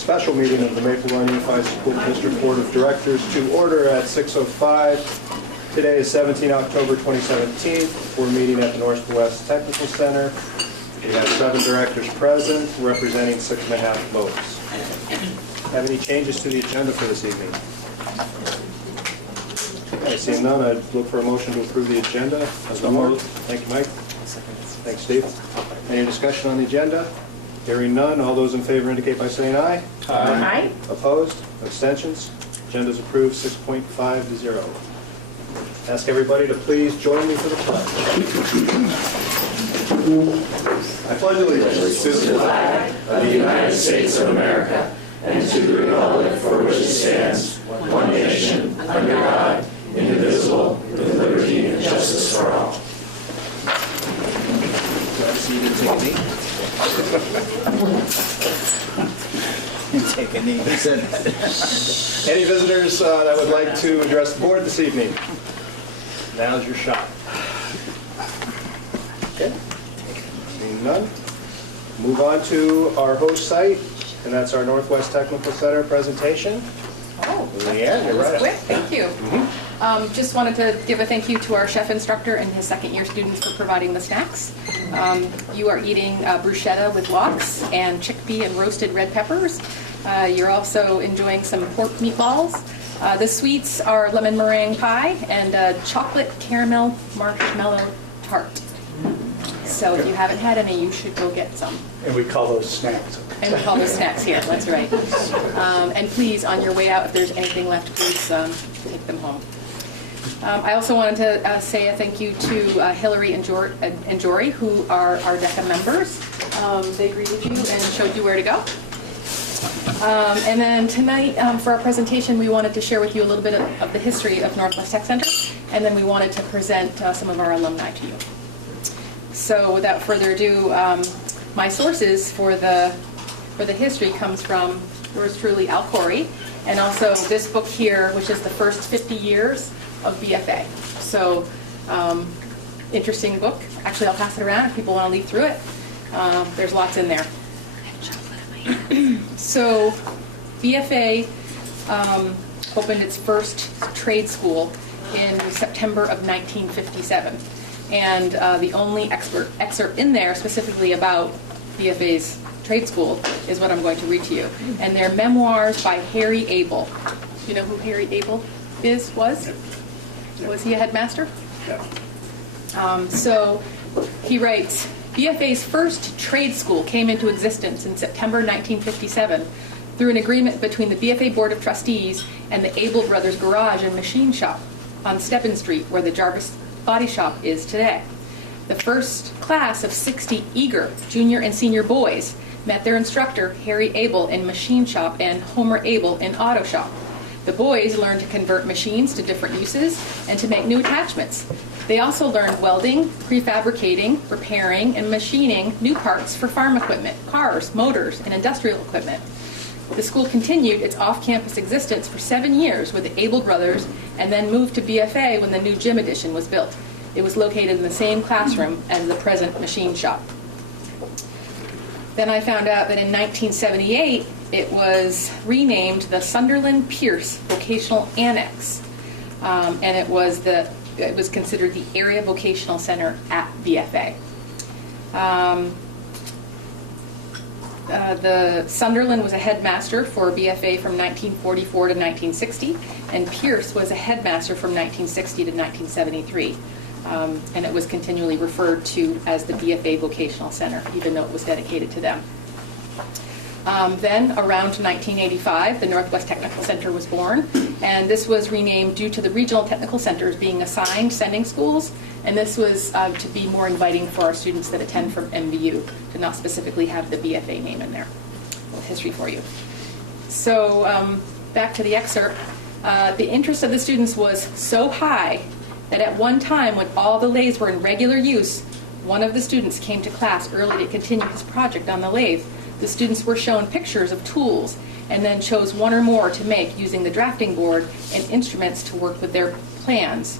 special meeting of the Maple Run Unified School District Board of Directors to order at 6:05. Today is 17 October 2017. We're meeting at the Northwest Technical Center. We have 7 directors present, representing 6.5 votes. Have any changes to the agenda for this evening? Okay, seeing none, I'd look for a motion to approve the agenda as moved. Thank you, Mike. Thanks, Steve. Any discussion on the agenda? Hearing none, all those in favor indicate by saying aye. Aye. Opposed? Abstentions? Agenda is approved 6.5 to 0. Ask everybody to please join me for the pledge. I pledge allegiance to the flag of the United States of America and to the republic for which it stands, one nation, under God, indivisible, with liberty and justice for all. Take a knee. Any visitors that would like to address the board this evening? Now's your shot. Okay. Seeing none. Move on to our host site, and that's our Northwest Technical Center presentation. Oh, Leanne, you're right. quick. Thank you. Just wanted to give a thank you to our chef instructor and his second-year students for providing the snacks. You are eating bruschetta with lox and chickpea and roasted red peppers. You're also enjoying some pork meatballs. The sweets are lemon meringue pie and chocolate caramel marshmallow tart. So if you haven't had any, you should go get some. And we call those snacks. And we call those snacks here, that's right. And please, on your way out, if there's anything left, please take them home. I also wanted to say a thank you to Hillary and Jory, who are our DECA members. They greeted you and showed you where to go. And then tonight, for our presentation, we wanted to share with you a little bit of the history of Northwest Tech Center, and then we wanted to present some of our alumni to you. So without further ado, my sources for the history comes from yours truly, Al Corey, and also this book here, which is the first 50 years of BFA. So interesting book. Actually, I'll pass it around if people want to leaf through it. There's lots in there. So BFA opened its first trade school in September of 1957. And the only excerpt in there specifically about BFA's trade school is what I'm going to read to you. And they're memoirs by Harry Abel. You know who Harry Abel was? Was he a headmaster? Yeah. So he writes, BFA's first trade school came into existence in September 1957 through an agreement between the BFA Board of Trustees and the Abel Brothers Garage and Machine Shop on Steppen Street, where the Jarvis Body Shop is today. The first class of 60 eager junior and senior boys met their instructor, Harry Abel, in machine shop and Homer Abel in auto shop. The boys learned to convert machines to different uses and to make new attachments. They also learned welding, prefabricating, repairing, and machining new parts for farm equipment, cars, motors, and industrial equipment. The school continued its off-campus existence for 7 years with the Abel brothers and then moved to BFA when the new gym addition was built. It was located in the same classroom as the present machine shop. Then I found out that in 1978, it was renamed the Sunderland Pierce Vocational Annex, and it was considered the area vocational center at BFA. The Sunderland was a headmaster for BFA from 1944 to 1960, and Pierce was a headmaster from 1960 to 1973. And it was continually referred to as the BFA Vocational Center, even though it was dedicated to them. Then, around 1985, the Northwest Technical Center was born, and this was renamed due to the regional technical centers being assigned sending schools, and this was to be more inviting for our students that attend from MVU, to not specifically have the BFA name in there. A little history for you. So, back to the excerpt. The interest of the students was so high that at one time, when all the lathes were in regular use, one of the students came to class early to continue his project on the lathe. The students were shown pictures of tools and then chose one or more to make using the drafting board and instruments to work with their plans.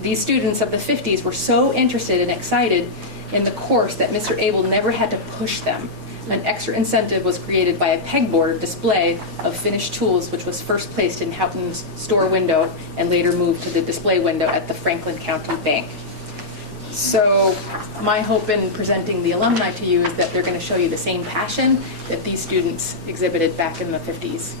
These students of the 50s were so interested and excited in the course that Mr. Abel never had to push them. An extra incentive was created by a pegboard display of finished tools, which was first placed in Houghton's store window and later moved to the display window at the Franklin County Bank. So my hope in presenting the alumni to you is that they're going to show you the same passion that these students exhibited back in the 50s.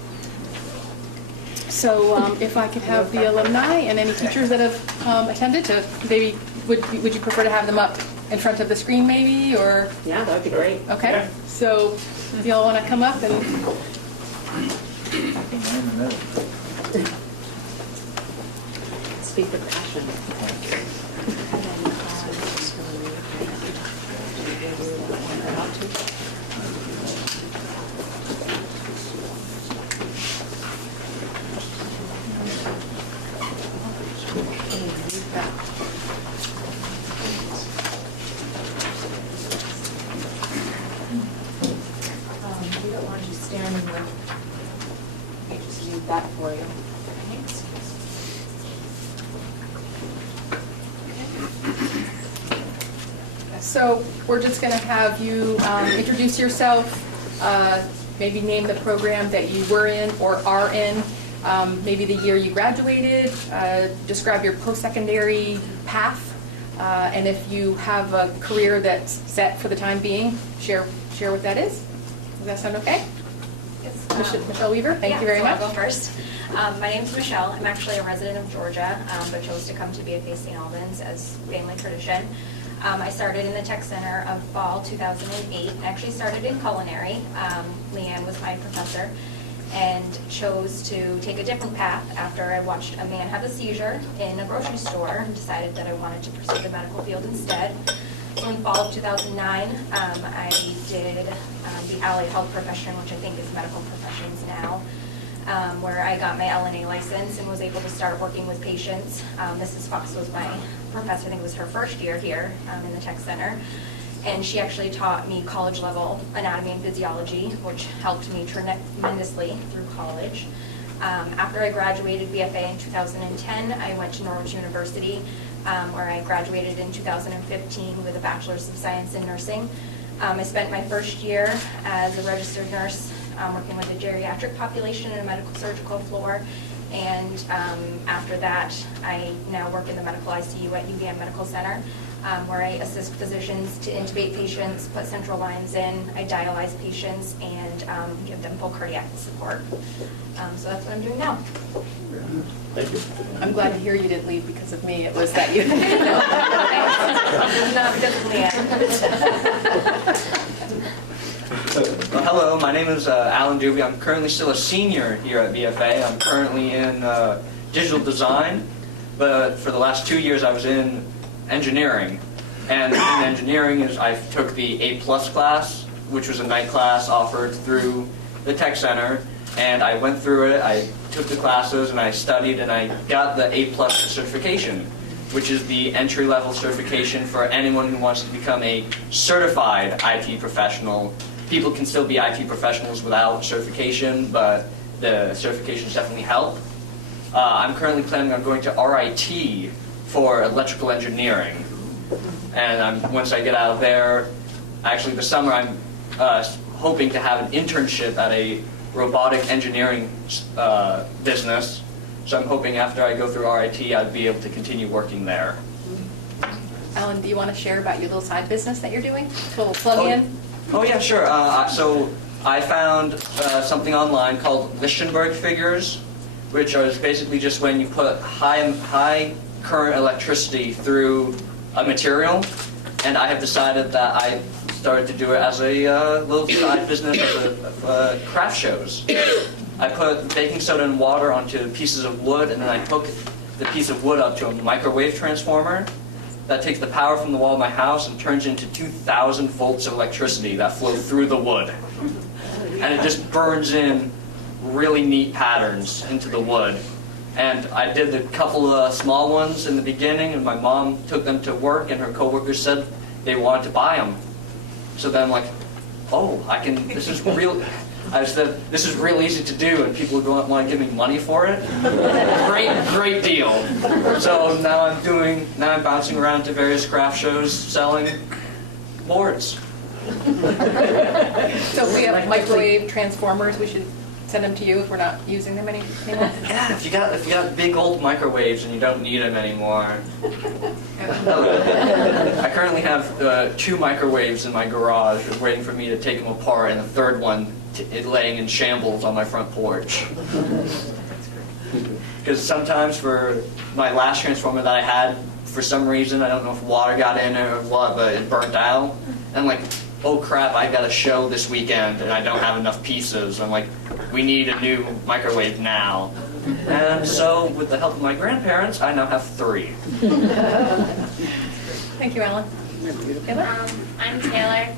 So if I could have the alumni and any teachers that have attended to maybe, would you prefer to have them up in front of the screen maybe, or? Yeah, that would be great. Okay, so if y'all want to come up and. Speak with passion. We don't want you standing there. We just need that for you. So we're just going to have you introduce yourself, maybe name the program that you were in or are in, maybe the year you graduated, describe your post-secondary path, and if you have a career that's set for the time being, share what that is. Does that sound okay? Yes. Michelle Weaver, thank you very much. I'll go first. My name is Michelle. I'm actually a resident of Georgia, but chose to come to BFA St. Albans as family tradition. I started in the Tech Center of fall 2008. I actually started in culinary. Leanne was my professor, and chose to take a different path after I watched a man have a seizure in a grocery store and decided that I wanted to pursue the medical field instead. So in fall of 2009, I did the allied health profession, which I think is medical professions now, where I got my LNA license and was able to start working with patients. Mrs. Fox was my professor. I think it was her first year here in the Tech Center. And she actually taught me college-level anatomy and physiology, which helped me tremendously through college. After I graduated BFA in 2010, I went to Norwich University, where I graduated in 2015 with a Bachelor's of Science in Nursing. I spent my first year as a registered nurse working with a geriatric population in a medical surgical floor. And after that, I now work in the medical ICU at UVM Medical Center, where I assist physicians to intubate patients, put central lines in, I dialyze patients, and give them full cardiac support. So that's what I'm doing now. Thank you. I'm glad to hear you didn't leave because of me. It was that you. Not because of Leanne. Hello, my name is Alan Dubey. I'm currently still a senior here at BFA. I'm currently in digital design, but for the last 2 years I was in engineering. And in engineering I took the A+ class, which was a night class offered through the Tech Center, and I went through it. I took the classes and I studied and I got the A+ certification, which is the entry-level certification for anyone who wants to become a certified IT professional. People can still be IT professionals without certification, but the certifications definitely help. I'm currently planning on going to RIT for electrical engineering. And once I get out of there, actually this summer I'm hoping to have an internship at a robotic engineering business. So I'm hoping after I go through RIT, I'd be able to continue working there. Alan, do you want to share about your little side business that you're doing? A little plug-in? Oh yeah, sure. So I found something online called Lichtenberg figures, which is basically just when you put high current electricity through a material, and I have decided that I started to do it as a little side business of craft shows. I put baking soda and water onto pieces of wood, and then I hook the piece of wood up to a microwave transformer that takes the power from the wall of my house and turns into 2,000 volts of electricity that flow through the wood. And it just burns in really neat patterns into the wood. And I did a couple of small ones in the beginning, and my mom took them to work, and her coworkers said they wanted to buy them. So then I'm like, oh, this is real. I said, this is real easy to do, and people want to give me money for it. Great deal. So now I'm bouncing around to various craft shows selling boards. So if we have microwave transformers, we should send them to you if we're not using them anymore? Yeah, if you got big old microwaves and you don't need them anymore. I currently have 2 microwaves in my garage, waiting for me to take them apart, and the third one laying in shambles on my front porch. Because sometimes for my last transformer that I had, for some reason, I don't know if water got in or what, but it burnt out. And I'm like, oh crap, I got a show this weekend and I don't have enough pieces. I'm like, we need a new microwave now. And so, with the help of my grandparents, I now have 3. Thank you, Ellen. Taylor? I'm Taylor.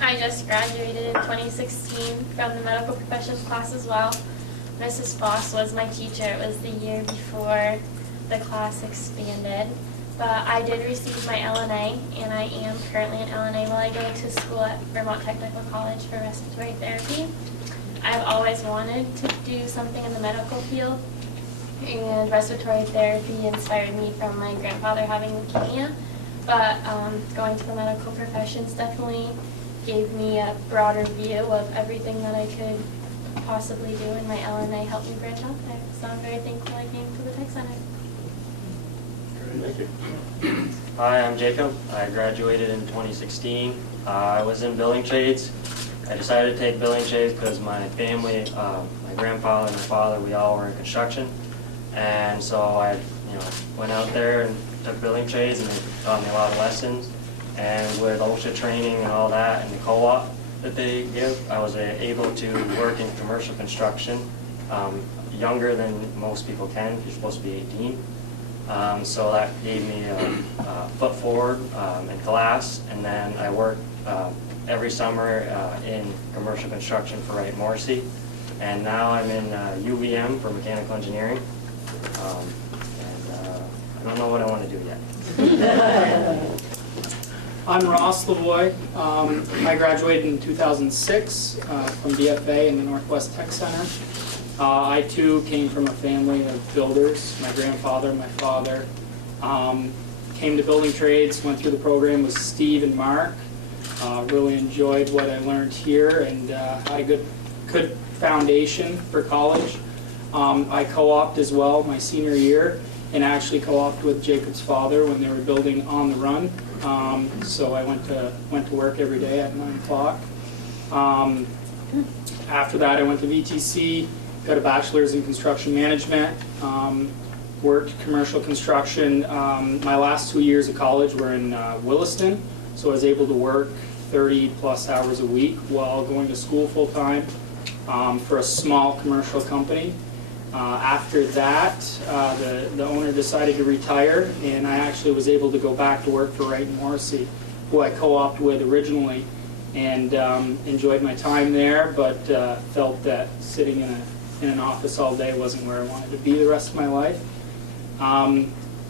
I just graduated in 2016 from the medical professions class as well. Mrs. Foss was my teacher. It was the year before the class expanded. But I did receive my LNA, and I am currently an LNA while I go to school at Vermont Technical College for respiratory therapy. I've always wanted to do something in the medical field, and respiratory therapy inspired me from my grandfather having leukemia. But going to the medical professions definitely gave me a broader view of everything that I could possibly do, and my LNA helped me branch out there. So I'm very thankful I came to the Tech Center. Thank you. Hi, I'm Jacob. I graduated in 2016. I was in building trades. I decided to take building trades because my family, my grandfather and my father, we all were in construction. And so I went out there and took building trades, and they taught me a lot of lessons. And with OSHA training and all that and the co-op that they give, I was able to work in commercial construction younger than most people can. You're supposed to be 18. So that gave me a foot forward in class, and then I worked every summer in commercial construction for MRUSD, and now I'm in UVM for mechanical engineering, and I don't know what I want to do yet. I'm Ross Lavoie. I graduated in 2006 from BFA in the Northwest Tech Center. I too came from a family of builders. My grandfather, my father. Came to building trades, went through the program with Steve and Mark. Really enjoyed what I learned here, and had a good foundation for college. I co-opted as well my senior year, and actually co-opted with Jacob's father when they were building On the Run. So I went to work every day at 9 o'clock. After that, I went to VTC. Got a bachelor's in construction management, worked commercial construction. My last 2 years of college were in Williston, so I was able to work 30 plus hours a week while going to school full time for a small commercial company. After that, the owner decided to retire, and I actually was able to go back to work for Wright & Morrissey, who I co-opted with originally, and enjoyed my time there, but felt that sitting in an office all day wasn't where I wanted to be the rest of my life.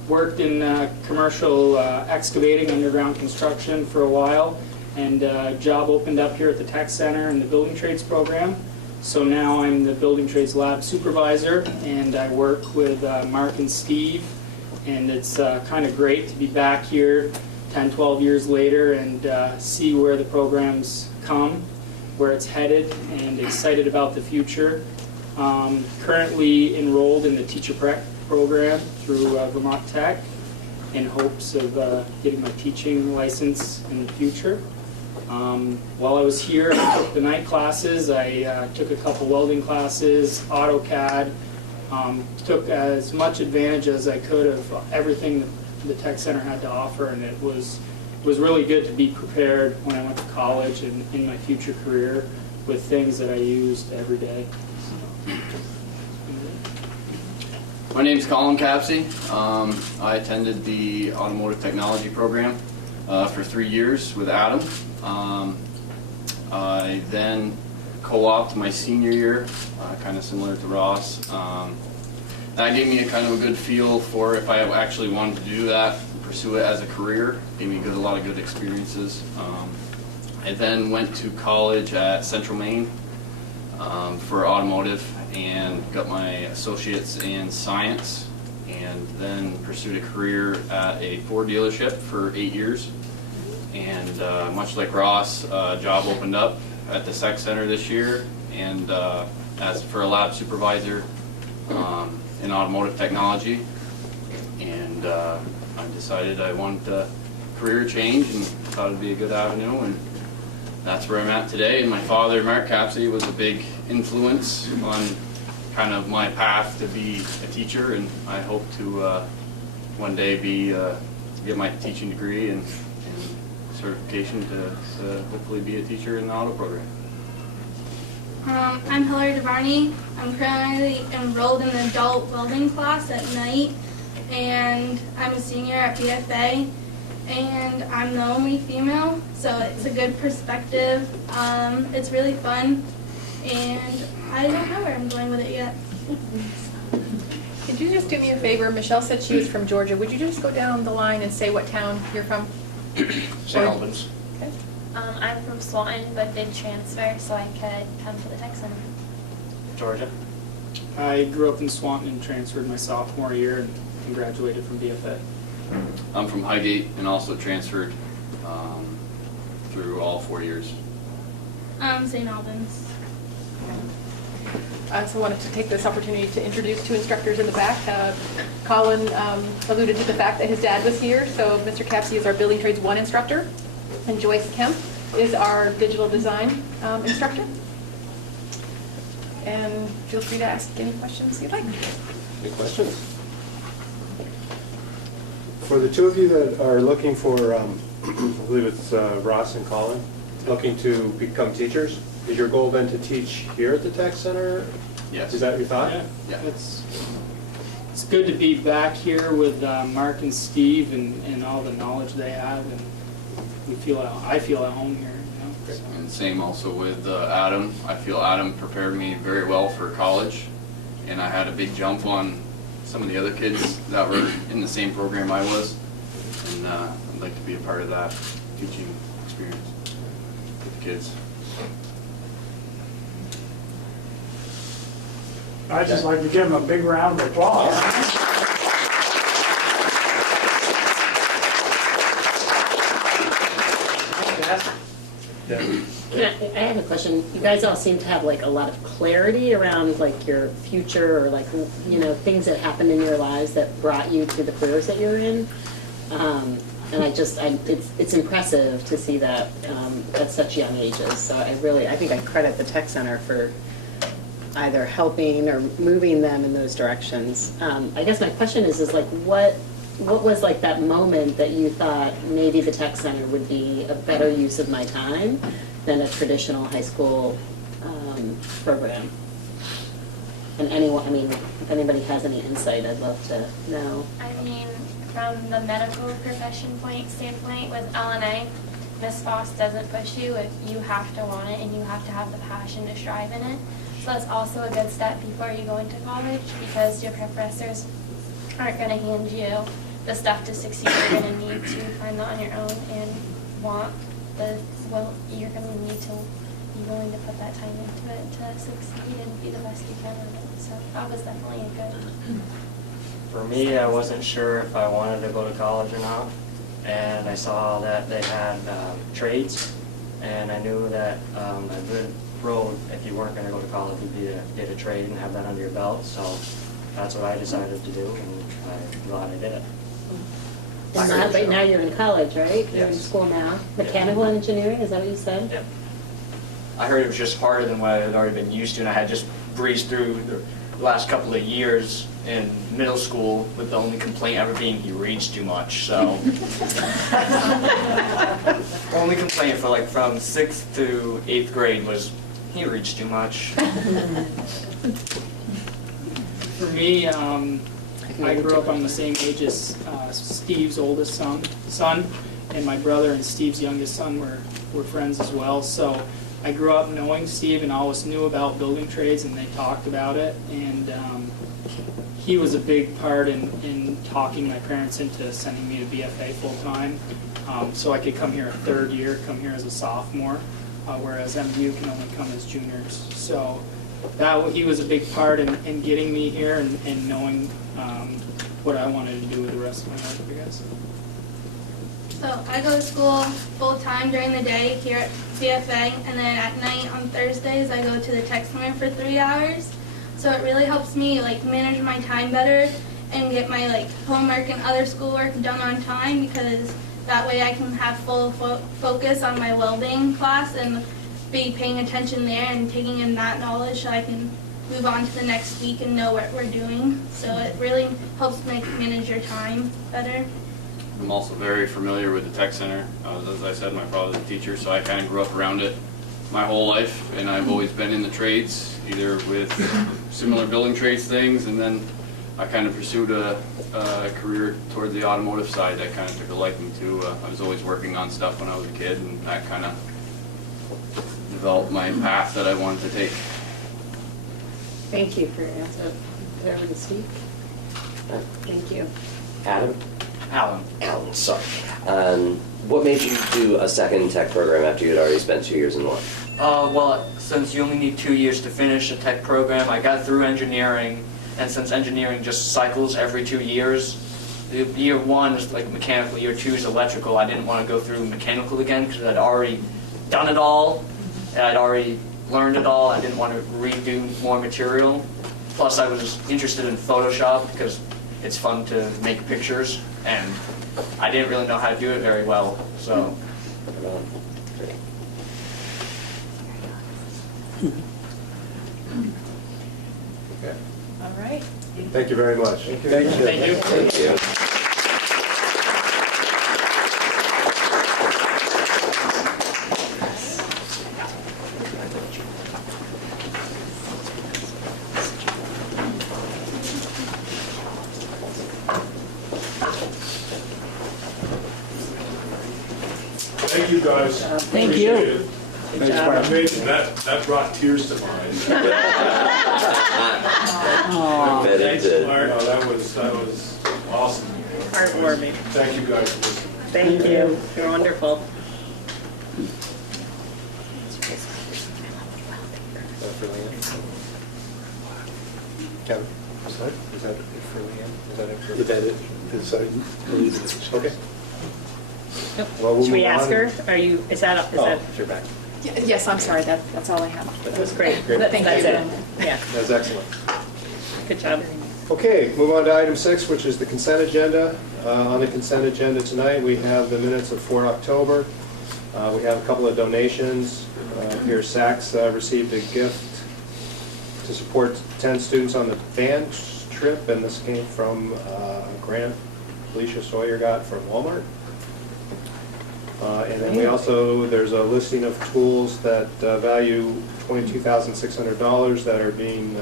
Worked in commercial excavating, underground construction for a while, and a job opened up here at the Tech Center in the building trades program. So now I'm the building trades lab supervisor, and I work with Mark and Steve, and it's kind of great to be back here 10, 12 years later and see where the program's come, where it's headed, and excited about the future. Currently enrolled in the teacher prep program through Vermont Tech in hopes of getting my teaching license in the future. While I was here, I took the night classes. I took a couple welding classes, AutoCAD, took as much advantage as I could of everything that the Tech Center had to offer, and it was really good to be prepared when I went to college and in my future career with things that I used every day. My name's Colin Capsey. I attended the automotive technology program for 3 years with Adam. I then co-opted my senior year, kind of similar to Ross. That gave me a kind of a good feel for if I actually wanted to do that, pursue it as a career. Gave me a lot of good experiences. I then went to college at Central Maine for automotive and got my associates in science, and then pursued a career at a Ford dealership for 8 years. And much like Ross, a job opened up at the Tech Center this year, and as for a lab supervisor in automotive technology. And I decided I wanted a career change and thought it'd be a good avenue, and that's where I'm at today. And my father, Mark Capsey, was a big influence on kind of my path to be a teacher, and I hope to one day be get my teaching degree and certification to hopefully be a teacher in the auto program. I'm Hillary DeVarney. I'm currently enrolled in the adult welding class at night, and I'm a senior at BFA, and I'm the only female, so it's a good perspective. It's really fun, and I don't know where I'm going with it yet. Could you just do me a favor? Michelle said she was from Georgia. Would you just go down the line and say what town you're from? St. Albans. Okay. I'm from Swanton, but did transfer so I could come to the Tech Center. Georgia. I grew up in Swanton and transferred my sophomore year and graduated from BFA. I'm from Highgate and also transferred through all 4 years. St. Albans. I also wanted to take this opportunity to introduce two instructors in the back. Colin alluded to the fact that his dad was here, so Mr. Capsey is our Building Trades 1 instructor, and Joyce Kemp is our digital design instructor. And feel free to ask any questions you'd like. Any questions? For the two of you that are looking for, I believe it's Ross and Colin, looking to become teachers, is your goal then to teach here at the Tech Center? Yes. Is that your thought? Yeah. It's good to be back here with Mark and Steve and all the knowledge they have, and I feel at home here. You know? And same also with Adam. I feel Adam prepared me very well for college, and I had a big jump on some of the other kids that were in the same program I was, and I'd like to be a part of that teaching experience with the kids. I'd just like to give him a big round of applause. I have a question. You guys all seem to have like a lot of clarity around like your future or like, you know, things that happened in your lives that brought you to the careers that you're in. And it's impressive to see that at such young ages. So I think I credit the Tech Center for either helping or moving them in those directions. I guess my question is like, what was like that moment that you thought maybe the Tech Center would be a better use of my time than a traditional high school program? And if anybody has any insight, I'd love to know. I mean, from the medical profession standpoint with LNA, Ms. Foss doesn't push you. You have to want it and you have to have the passion to strive in it. So that's also a good step before you go into college, because your professors aren't going to hand you the stuff to succeed. You're going to need to find that on your own and you're going to need to be willing to put that time into it to succeed and be the best you can at it. So that was definitely a good. For me, I wasn't sure if I wanted to go to college or not, and I saw that they had trades, and I knew that a good road, if you weren't going to go to college, would be to get a trade and have that under your belt. So that's what I decided to do, and I'm glad I did it. But now you're in college, right? You're in Yes. school now. Mechanical engineering, is that what you said? Yep. I heard it was just harder than what I had already been used to, and I had just breezed through the last couple of years in middle school with the only complaint ever being he reads too much. So only complaint for like from 6th to 8th grade was he reads too much. For me, I grew up on the same age as Steve's oldest son, and my brother and Steve's youngest son were friends as well. So I grew up knowing Steve and always knew about building trades, and they talked about it. And he was a big part in talking my parents into sending me to BFA full time, so I could come here a third year, come here as a sophomore, whereas MU can only come as juniors. So he was a big part in getting me here and knowing what I wanted to do with the rest of my life, I guess. So I go to school full time during the day here at BFA, and then at night on Thursdays I go to the tech center for 3 hours. So it really helps me like manage my time better and get my like homework and other schoolwork done on time, because that way I can have full focus on my welding class and be paying attention there and taking in that knowledge so I can move on to the next week and know what we're doing. So it really helps manage your time better. I'm also very familiar with the tech center. As I said, my father's a teacher, so I kind of grew up around it my whole life, and I've always been in the trades, either with similar building trades things, and then I kind of pursued a career toward the automotive side that kind of took a liking to. I was always working on stuff when I was a kid, and that kind of developed my path that I wanted to take. Thank you for your answer. Over to Steve. Thank you. Adam? Alan. Alan, sorry. What made you do a second tech program after you had already spent 2 years in one? Well, since you only need 2 years to finish a tech program, I got through engineering, and since engineering just cycles every 2 years, year 1 is like mechanical, year 2 is electrical. I didn't want to go through mechanical again because I'd already done it all, and I'd already learned it all. I didn't want to redo more material. Plus, I was interested in Photoshop because it's fun to make pictures, and I didn't really know how to do it very well, so. Okay. All right. Thank you very much. Thank you. Thank you. Thank you. Thank you, guys. Thank Appreciate you. it. Good job. Amazing. That brought tears to my eyes. Bet it did. No, that was awesome. Heartwarming. Thank you guys for listening. Thank you. You're wonderful. Kevin, is that it for Leanne? Is that it for? Is that it? Okay. Well, we'll Should we move ask on. her? Are you, is that, Oh, you're back. Yes, I'm sorry, that's all I have. that was great. Great. Thank That's you. it. Yeah, That's excellent. good job. Okay, move on to item 6, which is the consent agenda. On the consent agenda tonight, we have the minutes of 4 October. We have a couple of donations. Here, Sachs received a gift to support 10 students on the band trip, and this came from a grant Felicia Sawyer got from Walmart. And then we also, there's a listing of tools that value $22,600 that are being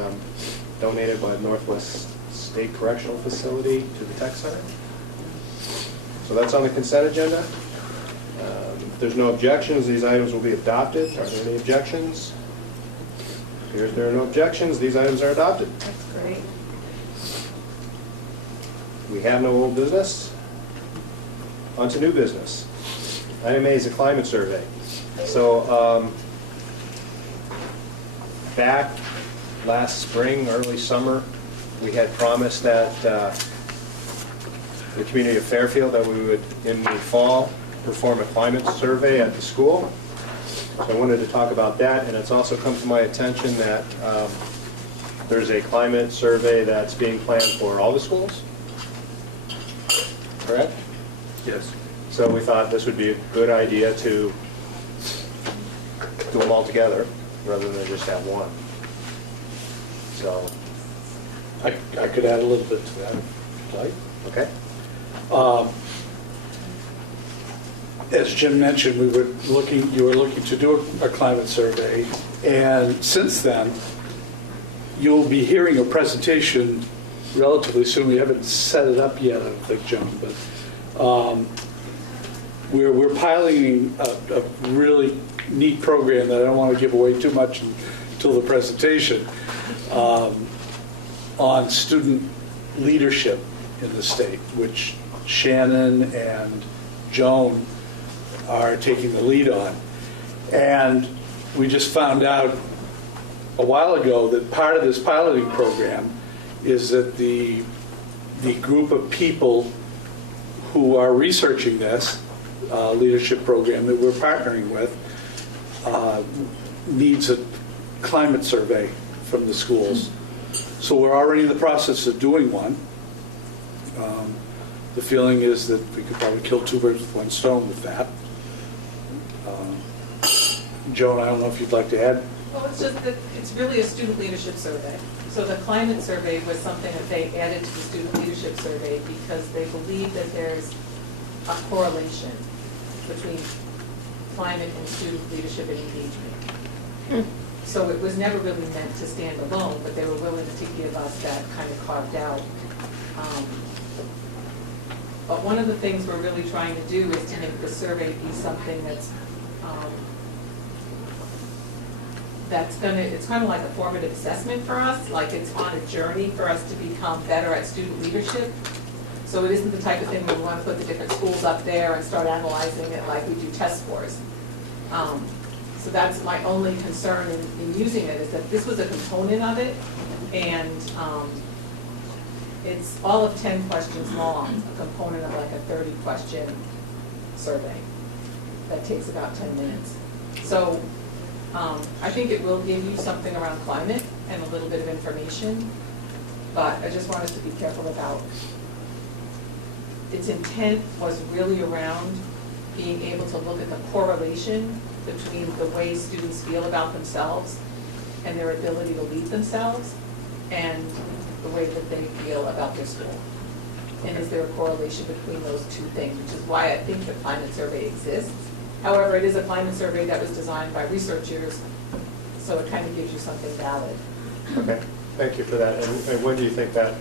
donated by Northwest State Correctional Facility to the Tech Center. So that's on the consent agenda. If there's no objections, these items will be adopted. Are there any objections? If there are no objections, these items are adopted. That's great. We have no old business. On to new business. Item A is a climate survey. So back last spring, early summer, we had promised that the community of Fairfield that we would, in the fall, perform a climate survey at the school. So I wanted to talk about that, and it's also come to my attention that there's a climate survey that's being planned for all the schools. Correct? Yes. So we thought this would be a good idea to do them all together rather than just have one. So, I could add a little bit to that, if you'd like. okay. As Jim mentioned, you were looking to do a climate survey, and since then, you'll be hearing a presentation relatively soon. We haven't set it up yet, I don't think, John, but we're piloting a really neat program that I don't want to give away too much until the presentation, on student leadership in the state, which Shannon and Joan are taking the lead on. And we just found out a while ago that part of this piloting program is that the group of people who are researching this leadership program that we're partnering with needs a climate survey from the schools. So we're already in the process of doing one. The feeling is that we could probably kill two birds with one stone with that. Joan, I don't know if you'd like to add. Well, it's just that it's really a student leadership survey. So the climate survey was something that they added to the student leadership survey because they believe that there's a correlation between climate and student leadership and engagement. So it was never really meant to stand alone, but they were willing to give us that kind of carved out. But one of the things we're really trying to do is to make the survey be something that's it's kind of like a formative assessment for us, like it's on a journey for us to become better at student leadership. So it isn't the type of thing where we want to put the different schools up there and start analyzing it like we do test scores. So that's my only concern in using it, is that this was a component of it, and it's all of 10 questions long, a component of like a 30-question survey that takes about 10 minutes. So I think it will give you something around climate and a little bit of information, but I just want us to be careful about its intent was really around being able to look at the correlation between the way students feel about themselves and their ability to lead themselves and the way that they feel about their school. And is there a correlation between those two things, which is why I think the climate survey exists. However, it is a climate survey that was designed by researchers, so it kind of gives you something valid. Okay, thank you for that. And when do you think that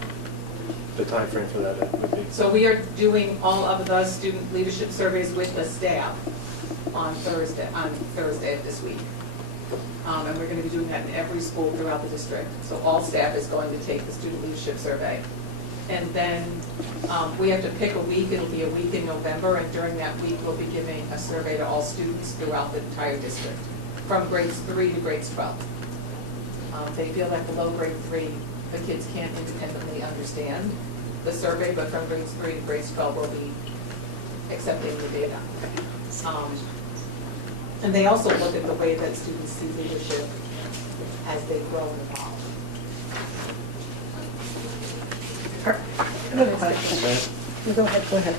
the time frame for that would be? So we are doing all of the student leadership surveys with the staff on Thursday of this week. And we're going to be doing that in every school throughout the district. So all staff is going to take the student leadership survey. And then we have to pick a week. It'll be a week in November, and during that week we'll be giving a survey to all students throughout the entire district, from grades 3 to grades 12. They feel that below grade 3, the kids can't independently understand the survey, but from grades 3 to grades 12 we'll be accepting the data. And they also look at the way that students see leadership as they grow and evolve. Another question. Go ahead.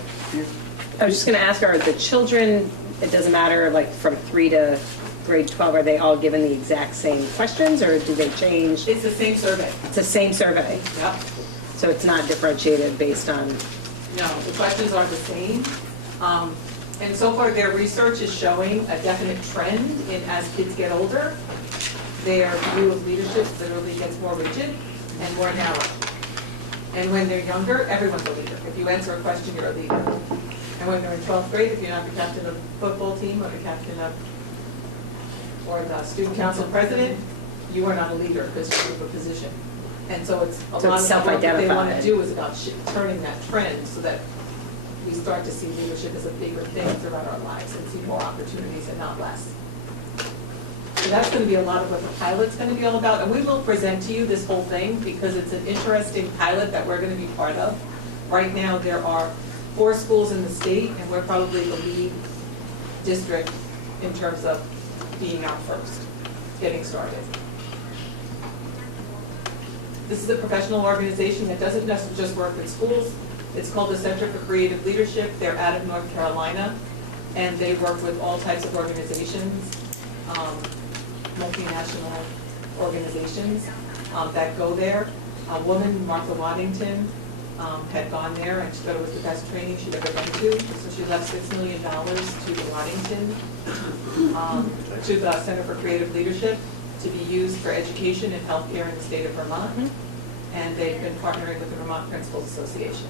I was just going to ask, are the children, it doesn't matter, like from 3 to grade 12, are they all given the exact same questions, or do they change? It's the same survey. It's the same survey? Yep. So it's not differentiated based on? No, the questions are the same. And so far their research is showing a definite trend in as kids get older, their view of leadership literally gets more rigid and more narrow. And when they're younger, everyone's a leader. If you answer a question, you're a leader. And when they're in 12th grade, if you're not the captain of the football team or the captain of, or the student council president, you are not a leader because you have a position. And so it's a lot of the work that they want to do is about turning that trend so that we start to see leadership as a bigger thing throughout our lives and see more opportunities and not less. So that's going to be a lot of what the pilot's going to be all about. And we will present to you this whole thing because it's an interesting pilot that we're going to be part of. Right now there are 4 schools in the state, and we're probably the lead district in terms of being out first, getting started. This is a professional organization that doesn't just work with schools. It's called the Center for Creative Leadership. They're out of North Carolina, and they work with all types of organizations, multinational organizations that go there. A woman, Martha Waddington, had gone there, and she thought it was the best training she'd ever been to. So she left $6 million to the Waddington, to the Center for Creative Leadership, to be used for education and healthcare in the state of Vermont. And they've been partnering with the Vermont Principals Association.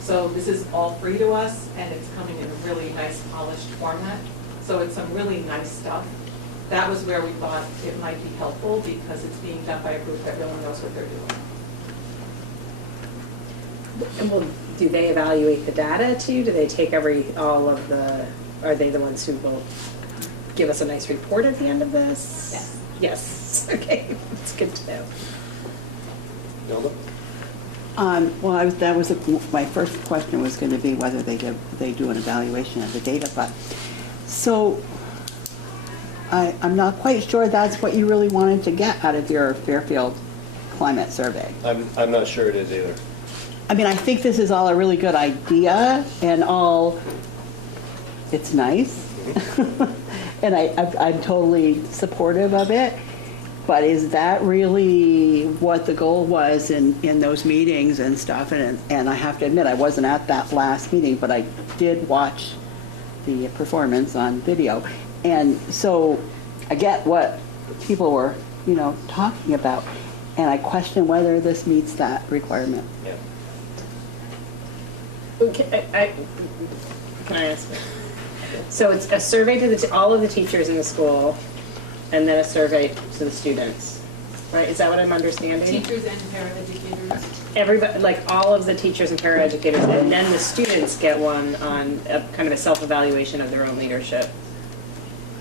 So this is all free to us, and it's coming in a really nice polished format. So it's some really nice stuff. That was where we thought it might be helpful because it's being done by a group that really knows what they're doing. And well, do they evaluate the data too? Do they take are they the ones who will give us a nice report at the end of this? Yes. Yes, okay, that's good to know. Nelda? Well, my first question was going to be whether they do an evaluation of the data, but so I'm not quite sure that's what you really wanted to get out of your Fairfield climate survey. I'm not sure it is either. I mean, I think this is all a really good idea and all, it's nice. And I'm totally supportive of it. But is that really what the goal was in those meetings and stuff? And I have to admit, I wasn't at that last meeting, but I did watch the performance on video. And so I get what people were, talking about. And I question whether this meets that requirement. Yeah. Okay, can I ask? So it's a survey to all of the teachers in the school, and then a survey to the students, right? Is that what I'm understanding? Teachers and paraeducators. Everybody, like all of the teachers and paraeducators, and then the students get one on a kind of a self-evaluation of their own leadership.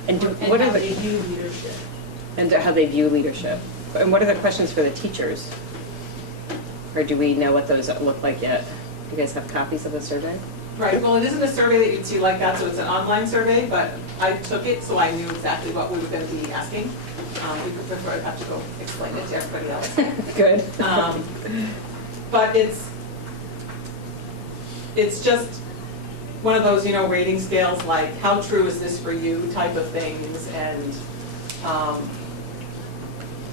And what are they view leadership. And how they view leadership. And what are the questions for the teachers? Or do we know what those look like yet? Do you guys have copies of the survey? Right, well, it isn't a survey that you'd see like that, so it's an online survey, but I took it so I knew exactly what we were going to be asking. We would prefer to have to go explain it to everybody else. Good. But it's just one of those, rating scales like how true is this for you type of things, and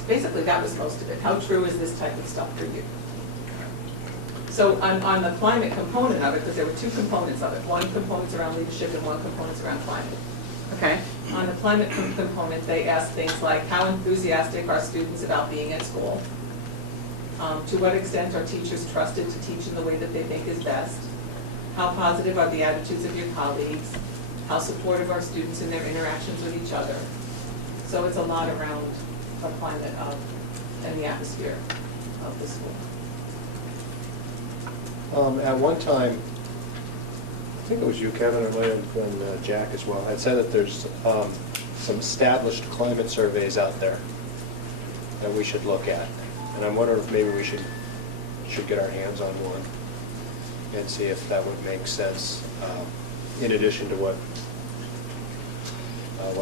basically that was most of it. How true is this type of stuff for you? So on the climate component of it, because there were two components of it, one component's around leadership and one component's around climate. Okay. On the climate component, they asked things like, how enthusiastic are students about being at school? To what extent are teachers trusted to teach in the way that they think is best? How positive are the attitudes of your colleagues? How supportive are students in their interactions with each other? So it's a lot around the climate and the atmosphere of the school. At one time, I think it was you, Kevin, or might have been Jack as well, had said that there's some established climate surveys out there that we should look at. And I'm wondering if maybe we should get our hands on one and see if that would make sense in addition to what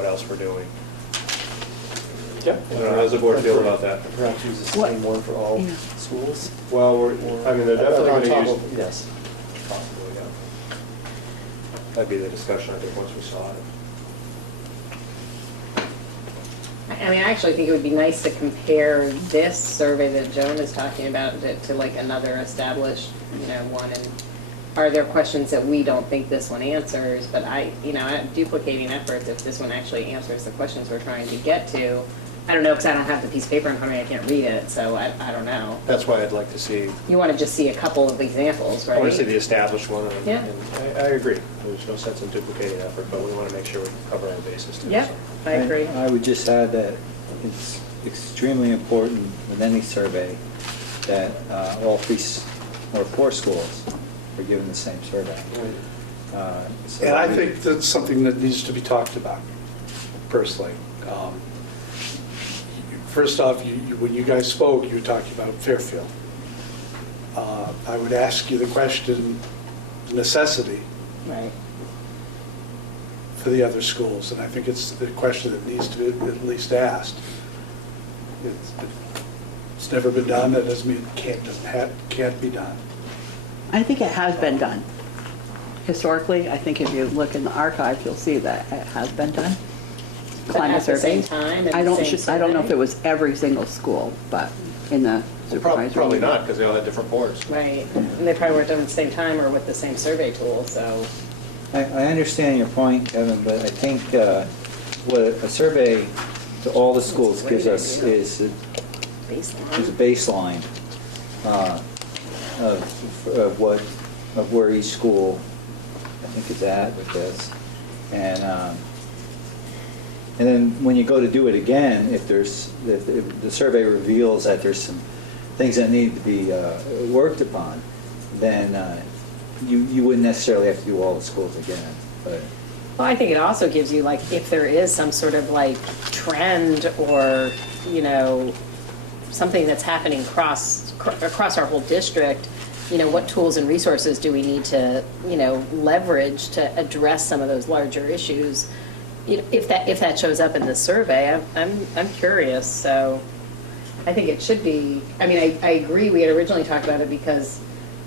else we're doing. Yep. How does the board feel about that? Perhaps use the same one for all schools? Well, they're definitely going to use... Yes. Possibly, yeah. That'd be the discussion, I think, once we saw it. I mean, I actually think it would be nice to compare this survey that Joan is talking about to like another established, one. And are there questions that we don't think this one answers? But duplicating efforts, if this one actually answers the questions we're trying to get to, I don't know, because I don't have the piece of paper in front of me, I can't read it, so I don't know. That's why I'd like to see... You want to just see a couple of examples, right? I want to see the established one, and, yeah. And I agree. There's no sense in duplicating effort, but we want to make sure we cover our bases too. Yeah, so. I agree. I would just add that it's extremely important with any survey that all 3 or 4 schools are given the same survey. And I think that's something that needs to be talked about, personally. First off, when you guys spoke, you were talking about Fairfield. I would ask you the question, necessity, right, for the other schools, and I think it's the question that needs to be at least asked. It's never been done. That doesn't mean it can't be done. I think it has been done. Historically, I think if you look in the archive, you'll see that it has been done. Climate at the survey. same time? I don't know if it was every single school, but in the supervisory. Probably not, because they all had different boards. Right, and they probably weren't done at the same time or with the same survey tool, so. I understand your point, Kevin, but I think what a survey to all the schools gives us is a baseline of where each school, I think, is at with this. And then when you go to do it again, if the survey reveals that there's some things that need to be worked upon, then you wouldn't necessarily have to do all the schools again. But Well, I think it also gives you, like, if there is some sort of, like, trend or, something that's happening across our whole district, what tools and resources do we need to, leverage to address some of those larger issues? If that shows up in the survey, I'm curious. So I think it should be. I mean, I agree. We had originally talked about it because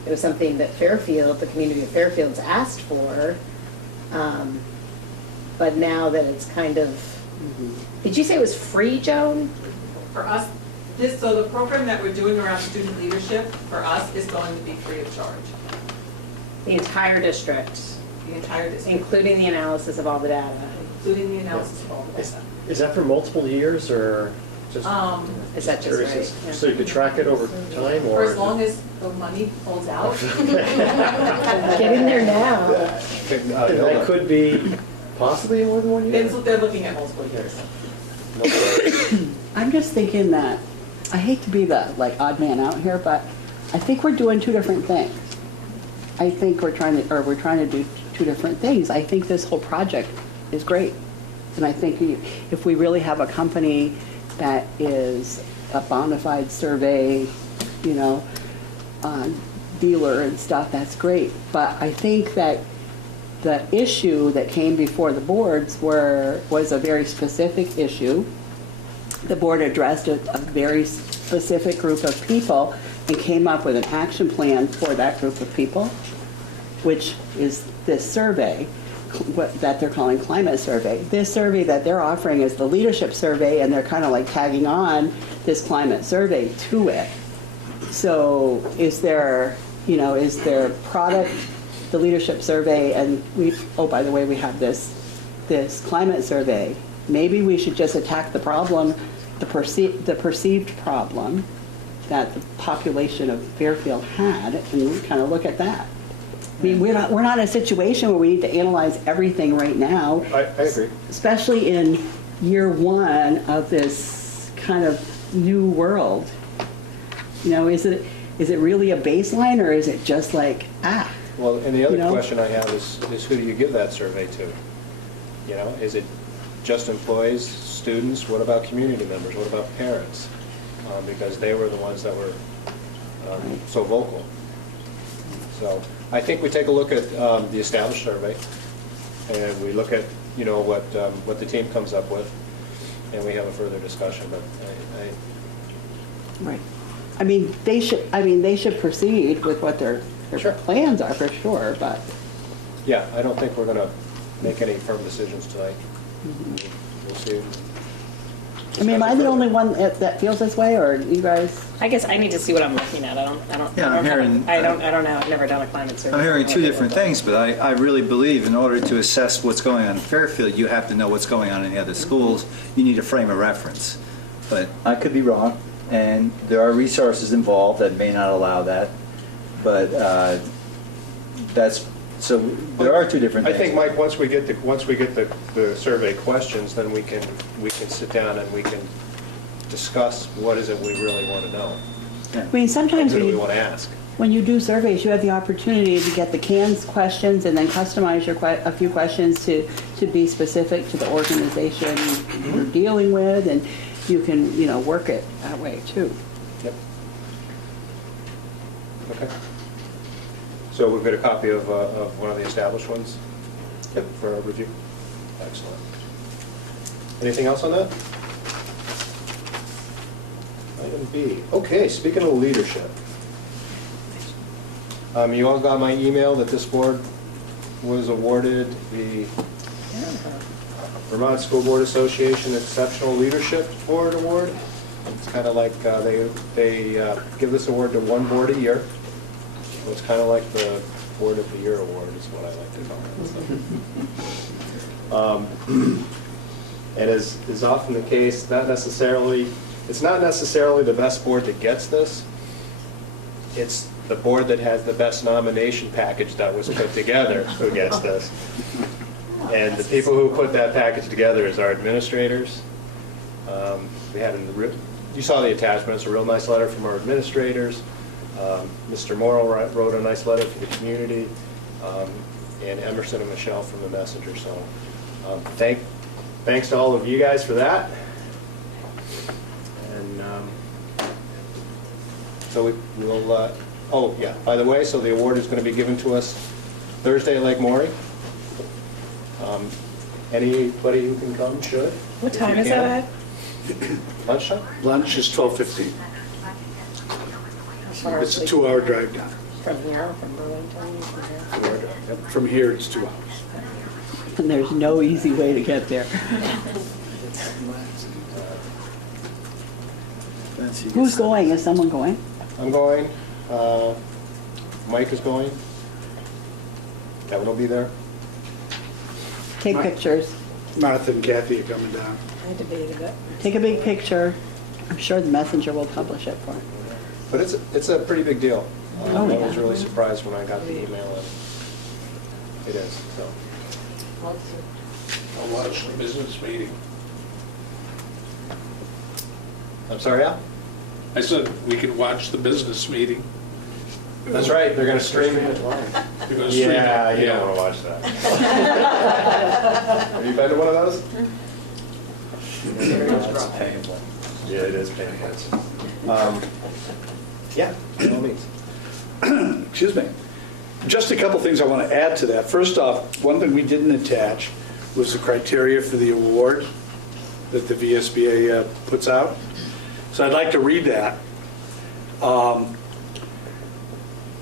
it was something that the community of Fairfield's asked for. But now that it's kind of, did you say it was free, Joan? For us, so the program that we're doing around student leadership, for us, is going to be free of charge. The entire district? The entire district. Including the analysis of all the data? Including the analysis of all the data. Is that for multiple years or just? Is that just right? Yeah. So you could track it over time, or? For as long as the money holds out. Get in there now. That could be possibly more than 1 year? They're looking at multiple years. I'm just thinking that, I hate to be the odd man out here, but I think we're doing two different things. I think we're trying to do two different things. I think this whole project is great. And I think if we really have a company that is a bona fide survey, dealer and stuff, that's great. But I think that the issue that came before the boards was a very specific issue. The board addressed a very specific group of people and came up with an action plan for that group of people, which is this survey that they're calling climate survey. This survey that they're offering is the leadership survey, and they're kind of tagging on this climate survey to it. So is there product, the leadership survey, and by the way, we have this climate survey. Maybe we should just attack the problem, the perceived problem that the population of Fairfield had, and kind of look at that. I mean, we're not in a situation where we need to analyze everything right now. I agree. Especially in year one of this kind of new world. Is it really a baseline, or is it just Well, and the other question I have is who do you give that survey to? Is it just employees, students? What about community members? What about parents? Because they were the ones that were so vocal. So I think we take a look at the established survey, and we look at what the team comes up with, and we have a further discussion. But right. I mean, they should proceed with what their plans are for sure. But yeah, I don't think we're going to make any firm decisions tonight. We'll see. I mean, am I the only one that feels this way, or you guys? I guess I need to see what I'm looking at. I don't know. I've never done a climate survey. I'm hearing two different things, but I really believe in order to assess what's going on in Fairfield, you have to know what's going on in the other schools. You need a frame of reference. But I could be wrong, and there are resources involved that may not allow that. But so there are two different things. I think, Mike, once we get the survey questions, then we can sit down and we can discuss what is it we really want to know. I mean, sometimes what do we want to ask? When you do surveys, you have the opportunity to get the canned questions and then customize a few questions to be specific to the organization you're dealing with, and you can work it that way too. Yep. Okay. So we've got a copy of one of the established ones. Yep. For our review. Excellent. Anything else on that? Item B. Okay. Speaking of leadership. You all got my email that this board was awarded the Vermont School Board Association Exceptional Leadership Board Award. It's kind of like they give this award to one board a year. So it's kind of like the Board of the Year Award is what I like to call it. And as is often the case, it's not necessarily the best board that gets this. It's the board that has the best nomination package that was put together who gets this. And the people who put that package together is our administrators. You saw the attachment. It's a real nice letter from our administrators. Mr. Morrow wrote a nice letter for the community, and Emerson and Michelle from the Messenger. So thanks to all of you guys for that. And So we'll, oh, yeah, by the way, so the award is going to be given to us Thursday at Lake Maury. Anybody who can come should. What if time you is can. that at? Lunchtime? Lunch is 12:15. How far It's a is it? 2-hour drive down. From here, from Burlington, from here? Yep, from here, it's 2 hours. And there's no easy way to get there. Who's going? Is someone going? I'm going. Mike is going. Kevin will be there. Take pictures. Martha and Kathy are coming down. I debated it. Take a big picture. I'm sure the messenger will publish it for it. But it's a pretty big deal. Oh, I yeah. was really surprised when I got the email, and it is, so. I'll watch the business meeting. I'm sorry, Al? I said we could watch the business meeting. That's right, they're going to stream it. They're gonna stream it. Yeah, you don't want to watch that. Have you been to one of those? It's painful. Yeah, it is painful. Yeah, by all means. Excuse me. Just a couple things I want to add to that. First off, one thing we didn't attach was the criteria for the award that the VSBA puts out. So I'd like to read that.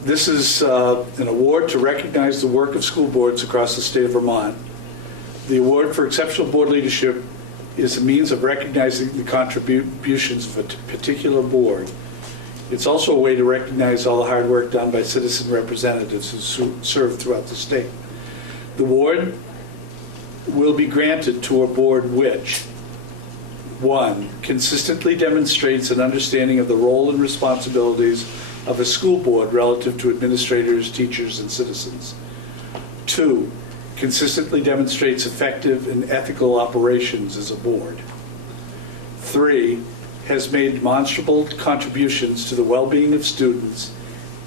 This is an award to recognize the work of school boards across the state of Vermont. The award for exceptional board leadership is a means of recognizing the contributions of a particular board. It's also a way to recognize all the hard work done by citizen representatives who serve throughout the state. The award will be granted to a board which, 1, consistently demonstrates an understanding of the role and responsibilities of a school board relative to administrators, teachers, and citizens. 2, consistently demonstrates effective and ethical operations as a board. 3, has made demonstrable contributions to the well-being of students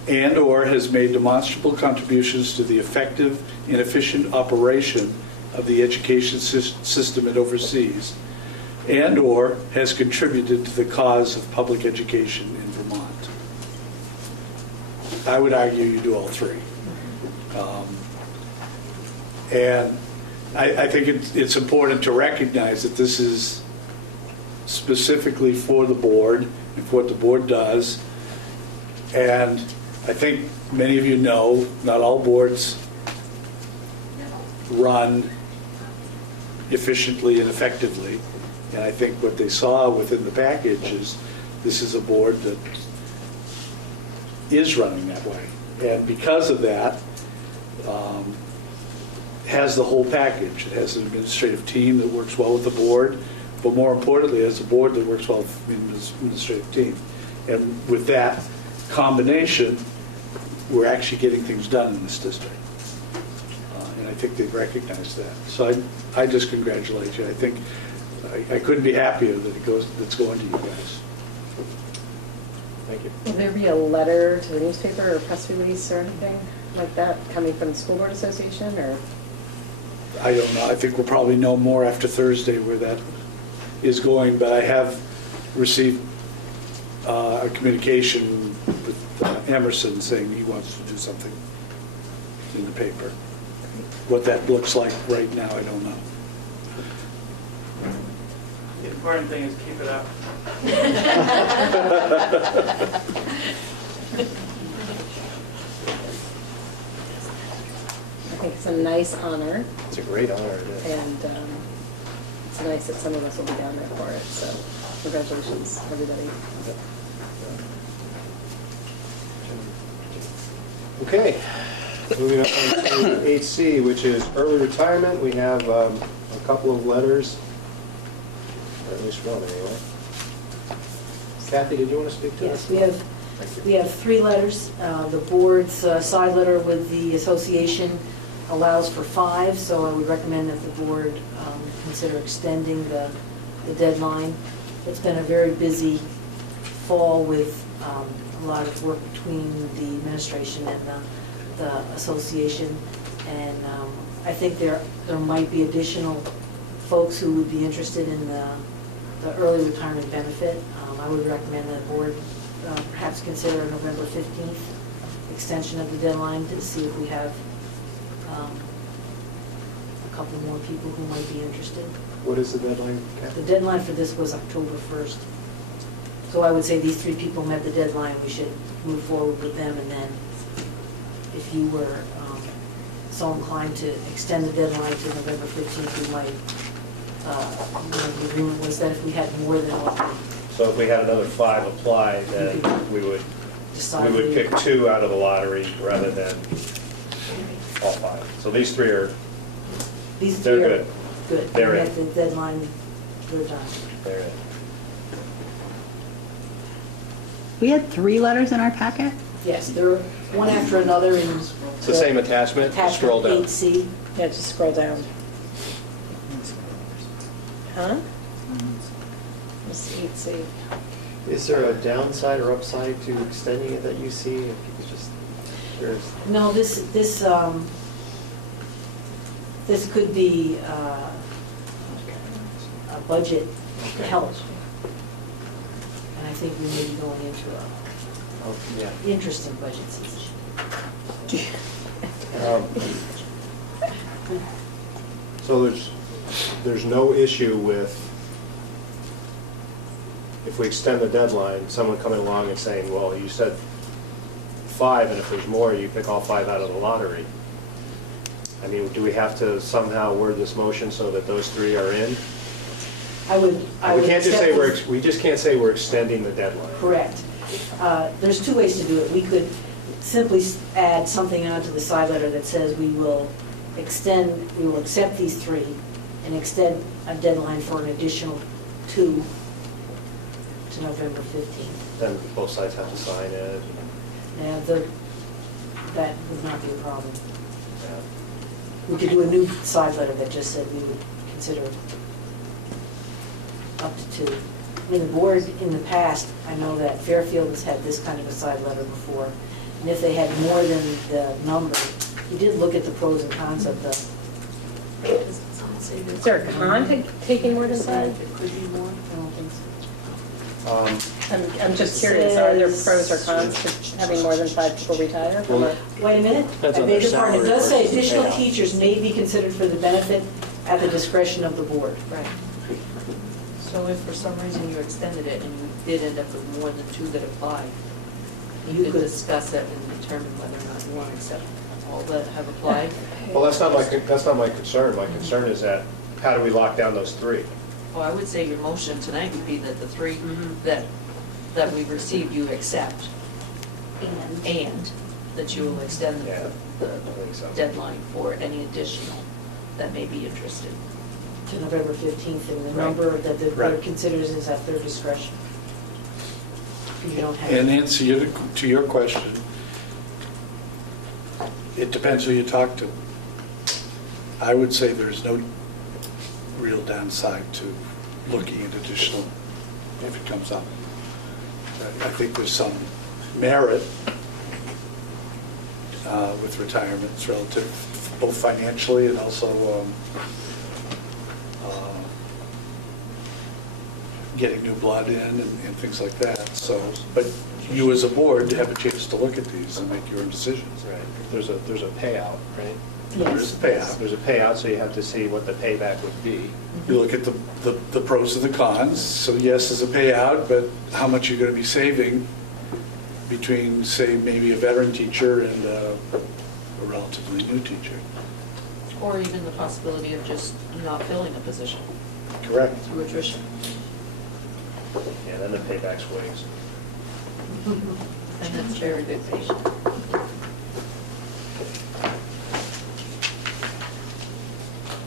and/or has made demonstrable contributions to the effective and efficient operation of the education system it oversees, and/or has contributed to the cause of public education in Vermont. I would argue you do all three. And I think it's important to recognize that this is specifically for the board and for what the board does. And I think many of you know, not all boards run efficiently and effectively. And I think what they saw within the package is this is a board that is running that way. And because of that, has the whole package. It has an administrative team that works well with the board, but more importantly, it has a board that works well with the administrative team. And with that combination, we're actually getting things done in this district. And I think they've recognized that. So I just congratulate you. I think I couldn't be happier that it's going to you guys. Thank you. Will there be a letter to the newspaper or press release or anything like that coming from the School Board Association, or? I don't know. I think we'll probably know more after Thursday where that is going, but I have received a communication with Emerson saying he wants to do something in the paper. What that looks like right now, I don't know. The important thing is keep it up. I think it's a nice honor. It's a great honor, it is. And it's nice that some of us will be down there for it, so congratulations, everybody. Okay, moving on to 8C, which is early retirement. We have a couple of letters, or at least one anyway. Kathy, did you want to speak to Yes, this? we have 3 letters. The board's side letter with the association allows for 5, so I would recommend that the board consider extending the deadline. It's been a very busy fall with a lot of work between the administration and the association, and I think there might be additional folks who would be interested in the early retirement benefit. I would recommend that the board perhaps consider a November 15th extension of the deadline to see if we have a couple more people who might be interested. What is the deadline, The Kathy? deadline for this was October 1st. So I would say these 3 people met the deadline, we should move forward with them, and then if you were so inclined to extend the deadline to November 15th, we might, the agreement was that if we had more than what we So if we had another 5 apply, then we would pick 2 out of the lottery rather than all 5. So these 3 are, These they're 3 are good. good. They're We in. met the deadline, they're done. They're in. We had 3 letters in our packet? Yes, they're one after another in. It's the same attachment, scroll down. 8C. Yeah, just scroll down. Huh? It's 8C. Is there a downside or upside to extending it that you see? If you could just, No, this could be a budget help. And I think we may be going into a interesting budget season. So there's no issue with, if we extend the deadline, someone coming along and saying, well, you said 5, and if there's more, you pick all 5 out of the lottery. I mean, do we have to somehow word this motion so that those 3 are in? I would We can't just say accept this. we just can't say we're extending the deadline. Correct. There's 2 ways to do it. We could simply add something onto the side letter that says we will accept these 3 and extend a deadline for an additional 2 to November 15th. Then both sides have to sign it. Now, that would not be a problem. We could do a new side letter that just said we would consider up to 2. I mean, the board in the past, I know that Fairfield has had this kind of a side letter before, and if they had more than the number, you did look at the pros and cons of the. Is there a con to taking more than 5? It could be more, I don't think so. I'm just curious, are there pros or cons to having more than 5 people retire? Wait a minute. Depends I on beg their your pardon. It salary does say versus additional payout. teachers may be considered for the benefit at the discretion of the board. Right. So if for some reason you extended it and you did end up with more than 2 that applied, you could discuss it and determine whether or not you want to accept all that have applied. Well, that's not my concern. My concern is that, how do we lock down those 3? Well, I would say your motion tonight would be that the 3 that we received, you accept. And that you will extend the deadline for any additional that may be interested. To November 15th, and the Right. number that the board Right. considers is at their discretion. You don't have. And answer to your question, it depends who you talk to. I would say there's no real downside to looking at additional if it comes up. I think there's some merit with retirements relative, both financially and also getting new blood in and things like that. So, but you as a board have a chance to look at these and make your own decisions. Right. There's a payout, right? There's a payout. There's a payout, so you have to see what the payback would be. You look at the pros and the cons. So yes, there's a payout, but how much you're going to be saving between, say, maybe a veteran teacher and a relatively new teacher. Or even the possibility of just not filling a position Correct. through attrition. Yeah, then the payback's ways. And that's very good patient.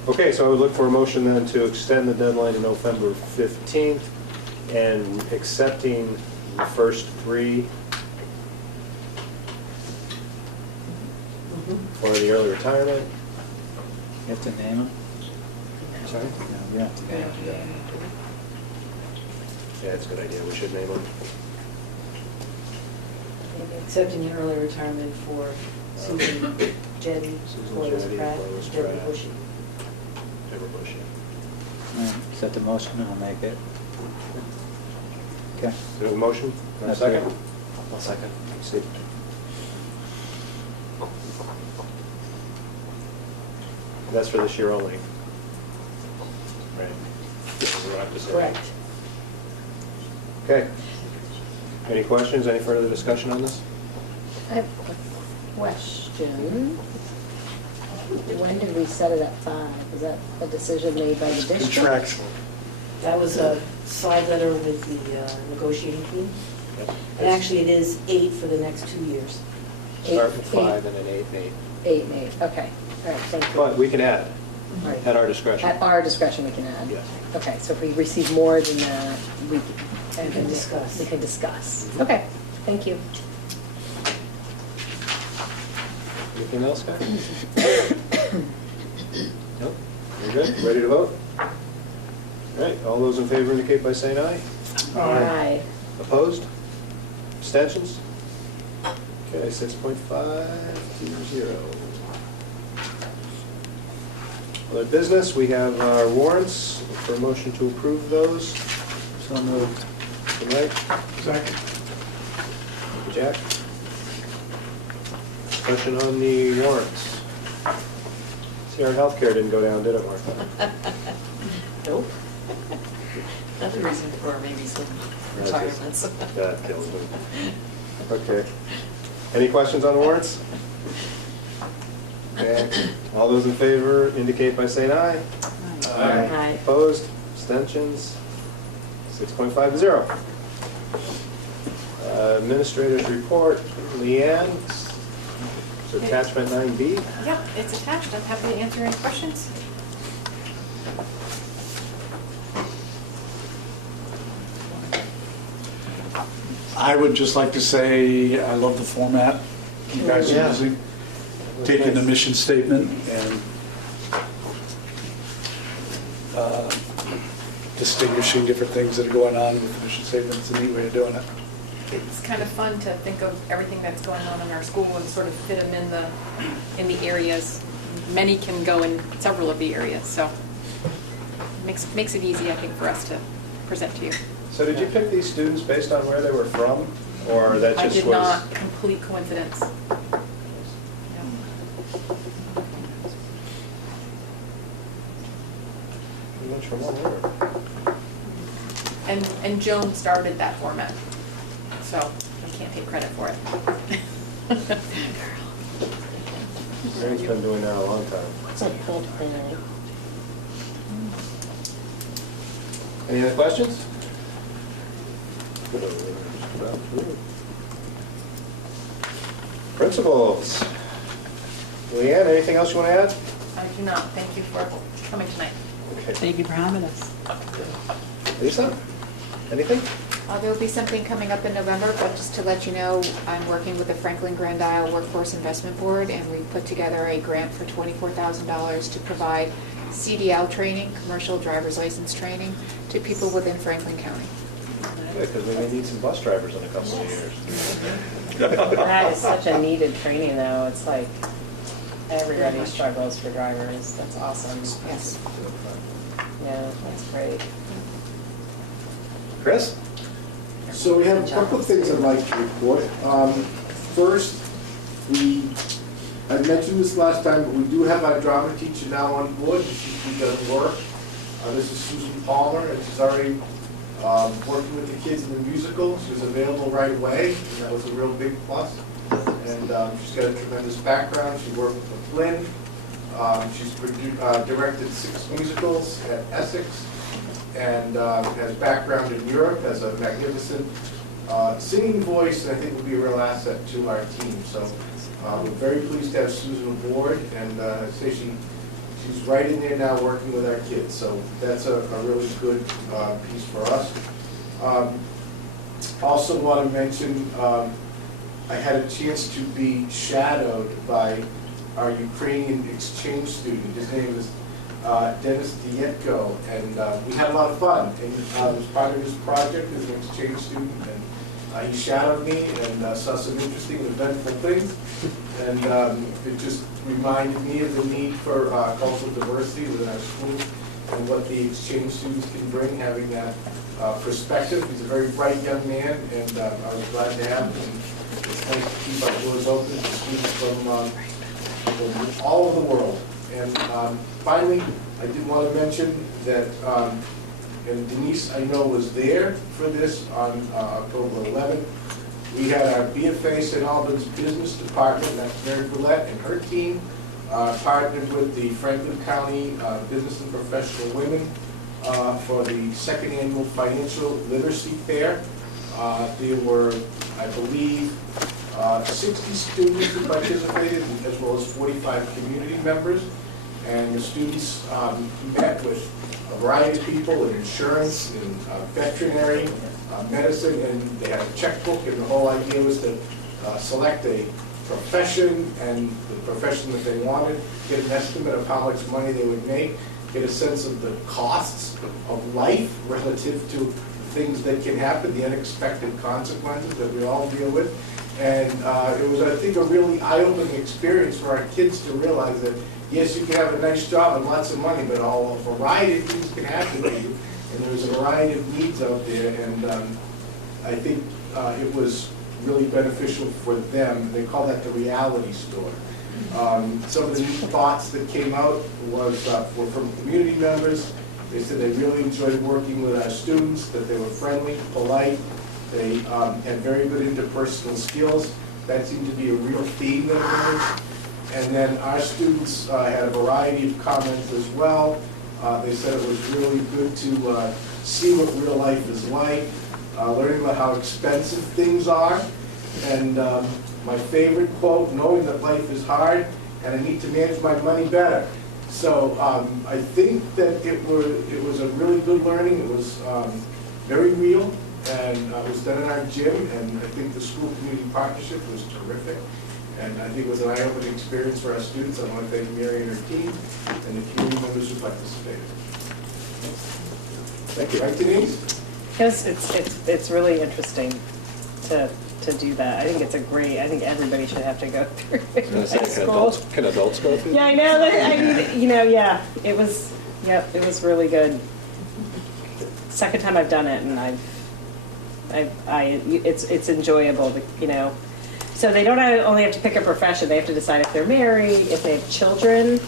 Okay, so I would look for a motion then to extend the deadline to November 15th and accepting the first 3 for the early retirement. You have to name them? Sorry? No, you don't have to name them. Yeah, it's a good idea. We should name them. Accepting the early retirement for Susan Jetty, Lois Pratt, Deborah Bushy. Deborah Bushy. All right, set the motion, I'll make it. Okay. Do we have a motion? And a That's second? good. I'll second. Steve. That's for this year only. Right. We don't have to say. Correct. Okay. Any questions, any further discussion on this? I have a question. When did we set it at 5? Is that a decision made by the district? Contractual. That was a side letter with the negotiating team. Yep. And actually, it is 8 for the next 2 years. Start with 5 and then 8 and 8. 8 and 8, okay. All right, thank you. But we can add, Right. at our discretion. At our discretion, we can add? Yes. Okay, so if we receive more than that, we can discuss. We can discuss. Okay, thank you. Anything else, guys? No? You're good? Ready to vote? All right, all those in favor indicate by saying aye. Aye. Opposed? Abstentions? Okay, 6.5 to 0. Other business, we have our warrants for a motion to approve those. So moved. For Mike? Second. Thank you, Jack. Discussion on the warrants. See, our healthcare didn't go down, did it, Martha? Nope. Another reason for maybe some retirements. That kills me. Okay. Any questions on the warrants? Okay. All those in favor indicate by saying aye. Aye. Aye. Opposed? Abstentions? 6.5 to 0. Administrator's report, Leanne, so attachment 9B. Yep, it's attached. I'm happy to answer any questions. I would just like to say, I love the format you guys are using. Taking the mission statement and distinguishing different things that are going on with the mission statement. It's a neat way of doing it. It's kind of fun to think of everything that's going on in our school and sort of fit them in the areas. Many can go in several of the areas, so makes it easy, I think, for us to present to you. So did you pick these students based on where they were from, or that I just was? did not. Complete coincidence. Pretty much from all over. And Joan started that format, so I can't take credit for it. Mary's been doing that a long time. It's like cold cleaning. Any other questions? Principals. Leanne, anything else you want to add? I do not. Thank you for coming tonight. Okay. Thank you for having us. Lisa, anything? There will be something coming up in November, but just to let you know, I'm working with the Franklin Grand Isle Workforce Investment Board, and we put together a grant for $24,000 to provide CDL training, commercial driver's license training, to people within Franklin County. Good, because we may need some bus drivers in a couple of years. That is such a needed training, though. It's like everybody struggles for drivers. That's awesome. Yes. Yeah, that's great. Chris? So we have a couple of things I'd like to report. First, I mentioned this last time, but we do have our drama teacher now on board. She's begun work. This is Susan Palmer, and she's already working with the kids in the musical. She was available right away, and that was a real big plus. And she's got a tremendous background. She worked with Lynn. She's directed 6 musicals at Essex, and has background in Europe, has a magnificent singing voice, and I think will be a real asset to our team. So we're very pleased to have Susan aboard, and I'd say she's right in there now working with our kids. So that's a really good piece for us. Also want to mention, I had a chance to be shadowed by our Ukrainian exchange student. His name is Dennis Dietko, and we had a lot of fun. And as part of his project as an exchange student, and he shadowed me and saw some interesting and eventful things. And it just reminded me of the need for cultural diversity within our schools. and what the exchange students can bring, having that perspective. He's a very bright young man, and I was glad to have him. And it's nice to keep our doors open to students from all over the world. And finally, I did want to mention that, and Denise, I know, was there for this on October 11th. We had our BFA St. Albans Business Department, that's Mary Brulette and her team, partnered with the Franklin County Business and Professional Women for the second annual Financial Literacy Fair. There were, I believe, 60 students who participated, as well as 45 community members. And the students met with a variety of people in insurance, in veterinary, medicine, and they had a checkbook, and the whole idea was to select a profession and the profession that they wanted, get an estimate of how much money they would make, get a sense of the costs of life relative to things that can happen, the unexpected consequences that we all deal with. And it was, I think, a really eye-opening experience for our kids to realize that, yes, you can have a nice job and lots of money, but a variety of things can happen to you. And there's a variety of needs out there, and I think it was really beneficial for them. They call that the reality store. Some of the neat thoughts that came out were from community members. They said they really enjoyed working with our students, that they were friendly, polite, they had very good interpersonal skills. That seemed to be a real theme that emerged. And then our students had a variety of comments as well. They said it was really good to see what real life is like, learning about how expensive things are. And my favorite quote, knowing that life is hard and I need to manage my money better. So I think that it was a really good learning. It was very real, and it was done in our gym, and I think the school-community partnership was terrific. And I think it was an eye-opening experience for our students. I want to thank Mary and her team and the community members who participated. Thank you. Right, Denise? Yes, it's really interesting to do that. I think it's I think everybody should have to go through it in high school. Can adults go through? Yeah, I know. I mean, yeah, it was really good. Second time I've done it, and it's enjoyable, So they don't only have to pick a profession, they have to decide if they're married, if they have children,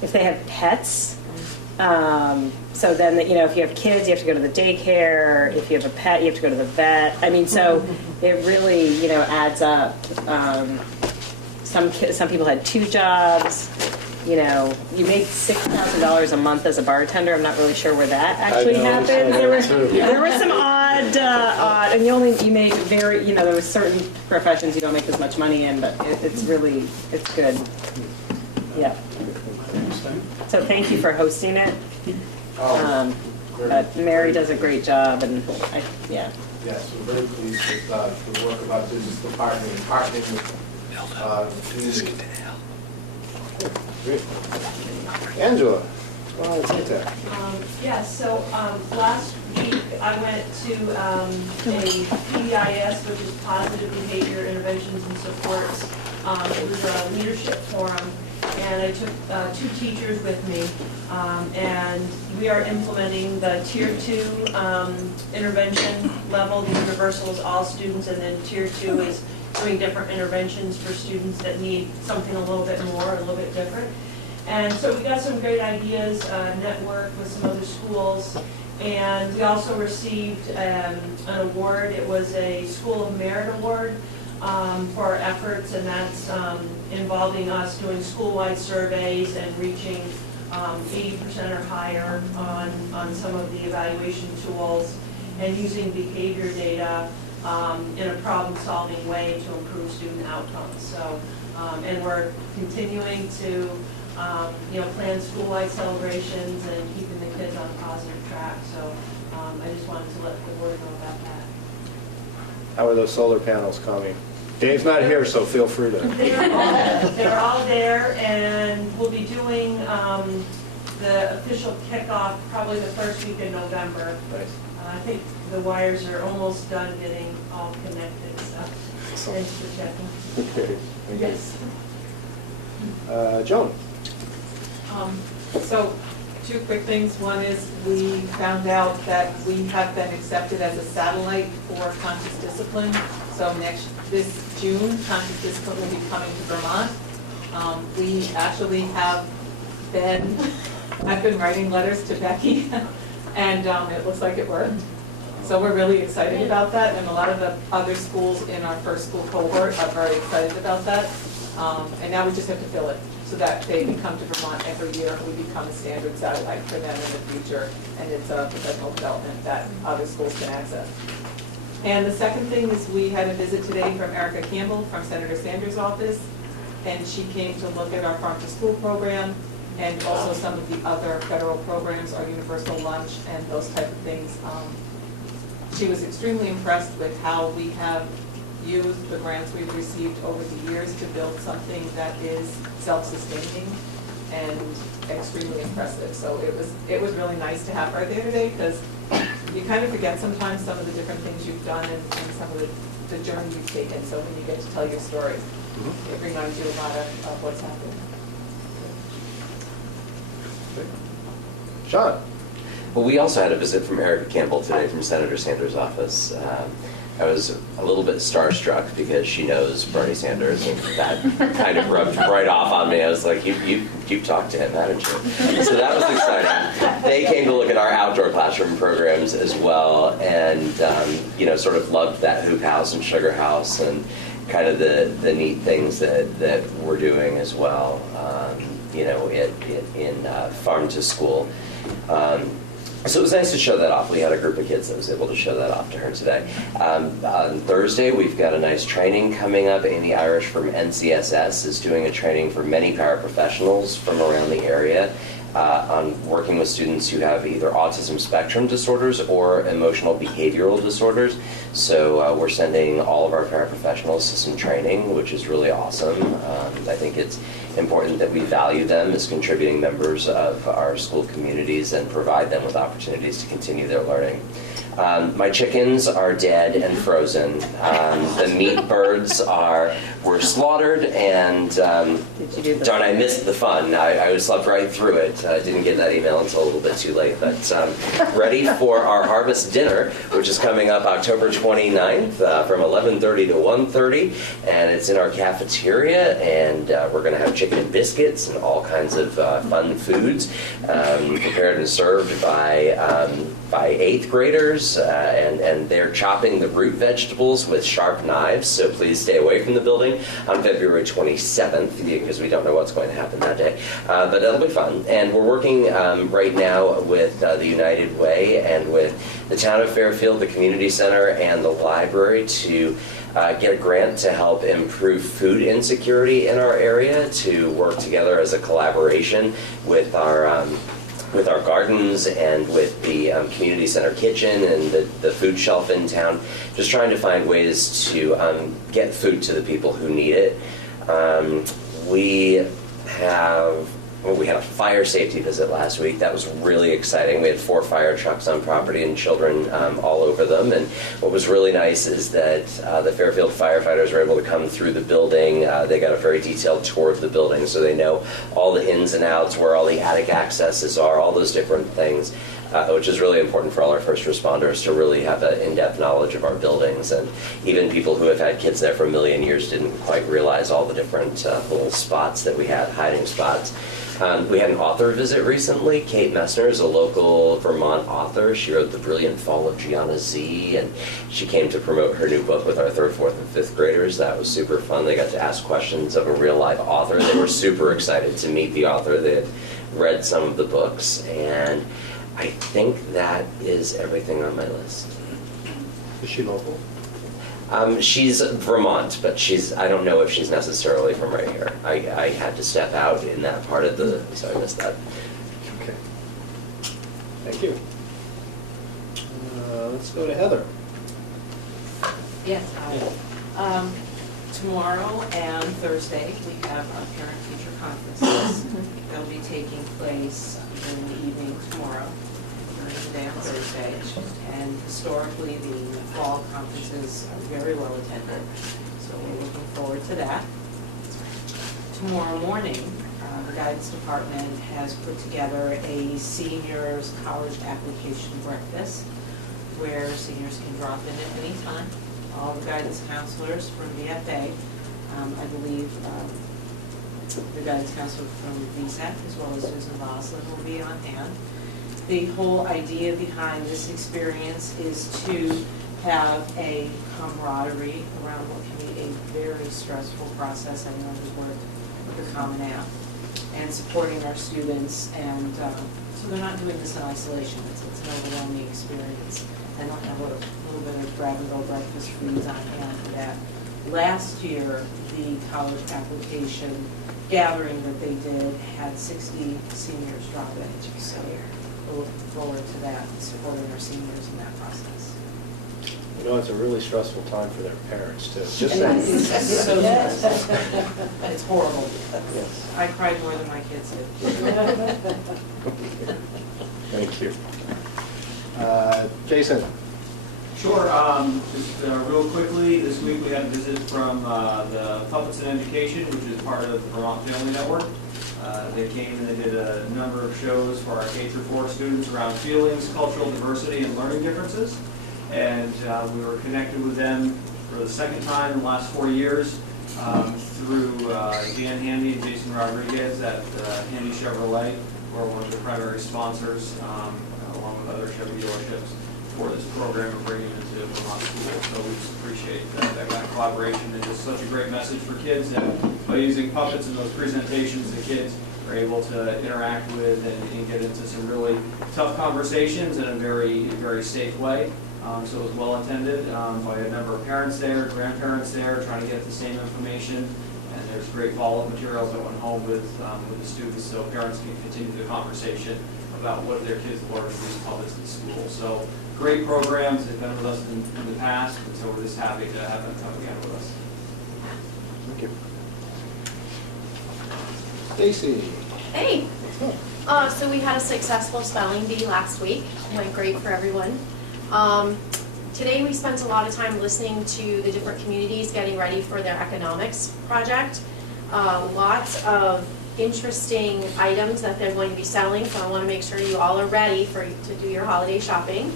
if they have pets. So then, if you have kids, you have to go to the daycare. If you have a pet, you have to go to the vet. I mean, so it really, adds up. Some people had 2 jobs. You make $6,000 a month as a bartender. I'm not really sure where that actually happens. There were some odd, and you make very, there were certain professions you don't make as much money in, but it's good. Yeah. So thank you for hosting it. But Mary does a great job, and Yes, we're very pleased with the work of our business department and partnering with community. Great. Angela, CTAC. Yes, so last week I went to a PBIS, which is Positive Behavior Interventions and Supports. It was a leadership forum, and I took 2 teachers with me, and we are implementing the Tier 2 intervention level. The universal is all students, and then Tier 2 is doing different interventions for students that need something a little bit more, a little bit different. And so we got some great ideas, networked with some other schools, and we also received an award. It was a School of Merit Award for our efforts, and that's involving us doing school-wide surveys and reaching 80% or higher on some of the evaluation tools, and using behavior data in a problem-solving way to improve student outcomes. So, and we're continuing to, plan school-wide celebrations and keeping the kids on a positive track. So, I just wanted to let the board know about that. How are those solar panels coming? Dave's not here, so feel free to. They're all there, and we'll be doing the official kickoff probably the first week in November. Nice. I think the wires are almost done getting all connected, so thanks for checking. Okay. Thank you. Yes. Joan. So two quick things. One is we found out that we have been accepted as a satellite for Conscious Discipline. So this June, Conscious Discipline will be coming to Vermont. We actually I've been writing letters to Becky, and it looks like it worked. So we're really excited about that, and a lot of the other schools in our first school cohort are very excited about that. And now we just have to fill it so that they can come to Vermont every year and we become a standard satellite for them in the future. And it's a professional development that other schools can access. And the second thing is we had a visit today from Erica Campbell from Senator Sanders' office. And she came to look at our Farm to School program and also some of the other federal programs, our universal lunch and those type of things. She was extremely impressed with how we have used the grants we've received over the years to build something that is self-sustaining and extremely impressive. So it was really nice to have her there today, because you kind of forget sometimes some of the different things you've done and some of the journey you've taken. So when you get to tell your story, it reminds you a lot of what's happened. Sean? Well, we also had a visit from Erica Campbell today from Senator Sanders' office. I was a little bit starstruck because she knows Bernie Sanders, and that kind of rubbed right off on me. I was like, you've talked to him, haven't you? So that was exciting. They came to look at our outdoor classroom programs as well, and sort of loved that hoop house and sugar house and kind of the neat things that we're doing as well, in Farm to School. So it was nice to show that off. We had a group of kids that was able to show that off to her today. On Thursday, we've got a nice training coming up. Amy Irish from NCSS is doing a training for many paraprofessionals from around the area on working with students who have either autism spectrum disorders or emotional behavioral disorders. So we're sending all of our paraprofessionals to some training, which is really awesome. I think it's important that we value them as contributing members of our school communities and provide them with opportunities to continue their learning. My chickens are dead and frozen. The meat birds were slaughtered, and darn, I missed the fun. I slept right through it. I didn't get that email until a little bit too late, but ready for our harvest dinner, which is coming up October 29th from 11:30 to 1:30, and it's in our cafeteria, and we're going to have chicken biscuits and all kinds of fun foods prepared and served by 8th graders, and they're chopping the root vegetables with sharp knives, so please stay away from the building on February 27th, because we don't know what's going to happen that day. But it'll be fun. And we're working right now with the United Way and with the town of Fairfield, the community center, and the library to get a grant to help improve food insecurity in our area, to work together as a collaboration with our gardens and with the community center kitchen and the food shelf in town, just trying to find ways to get food to the people who need it. We had a fire safety visit last week. That was really exciting. We had 4 fire trucks on property and children all over them. And what was really nice is that the Fairfield firefighters were able to come through the building. They got a very detailed tour of the building, so they know all the ins and outs, where all the attic accesses are, all those different things, which is really important for all our first responders to really have an in-depth knowledge of our buildings. And even people who have had kids there for a million years didn't quite realize all the different little spots that we had, hiding spots. We had an author visit recently. Kate Messner is a local Vermont author. She wrote The Brilliant Fall of Gianna Z, and she came to promote her new book with our 3rd, 4th, and 5th graders. That was super fun. They got to ask questions of a real live author. They were super excited to meet the author. They had read some of the books, and I think that is everything on my list. Is she local? She's Vermont, but I don't know if she's necessarily from right here. I had to step out in that part of so I missed that. Okay. Thank you. Let's go to Heather. Yes, tomorrow and Thursday, we have our parent-teacher conferences. They'll be taking place in the evening tomorrow, Thursday and Thursday. And historically, the fall conferences are very well attended, so we're looking forward to that. Tomorrow morning, the guidance department has put together a seniors college application breakfast where seniors can drop in at any time. All the guidance counselors from VFA, I believe the guidance counselor from VSAC as well as Susan Voslin will be on hand. The whole idea behind this experience is to have a camaraderie around what can be a very stressful process. Anyone who's worked with the Common App, and supporting our students, and so they're not doing this in isolation. It's an overwhelming experience. And they'll have a little bit of grab-and-go breakfast foods on hand for that. Last year, the college application gathering that they did had 60 seniors drop in. So we're looking forward to that, and supporting our seniors in that process. You know, it's a really stressful time for their parents, too. Just It's so stressful. It's horrible. Yes. I cried more than my kids did. Thank you. Jason? Sure. Just real quickly, this week we had a visit from the Puppets in Education, which is part of the Vermont Family Network. They came and they did a number of shows for our K-4 students around feelings, cultural diversity, and learning differences. And we were connected with them for the second time in the last 4 years through Dan Handy and Jason Rodriguez at Handy Chevrolet, who are one of the primary sponsors, along with other Chevy dealerships, for this program and bringing it into Vermont schools. So we just appreciate that kind of collaboration, and just such a great message for kids that by using puppets in those presentations, the kids are able to interact with and get into some really tough conversations in a very, very safe way. So it was well attended by a number of parents there, grandparents there, trying to get the same information. And there's great follow-up materials that went home with the students, so parents can continue the conversation about what their kids learned from these puppets in school. So great programs. They've been with us in the past, and so we're just happy to have them come again with us. Thank you. Stacy? Hey. So we had a successful spelling bee last week. It went great for everyone. Today we spent a lot of time listening to the different communities getting ready for their economics project. Lots of interesting items that they're going to be selling, so I want to make sure you all are ready to do your holiday shopping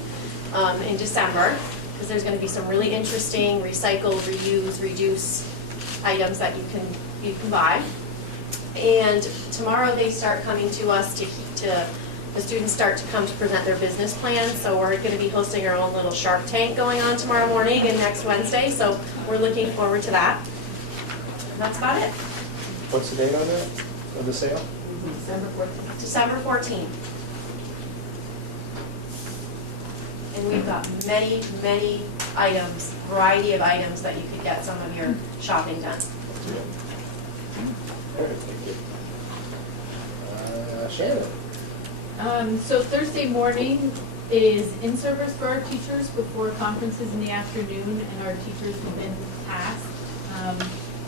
in December, because there's going to be some really interesting recycle, reuse, reduce items that you can buy. And tomorrow they start coming to us the students start to come to present their business plans, so we're going to be hosting our own little Shark Tank going on tomorrow morning and next Wednesday, so we're looking forward to that. And that's about it. What's the date on that, of the sale? December 14th. December 14th. And we've got many, many items, variety of items that you could get some of your shopping done. All right, thank you. Shannon? So Thursday morning is in-service for our teachers before conferences in the afternoon, and our teachers have been tasked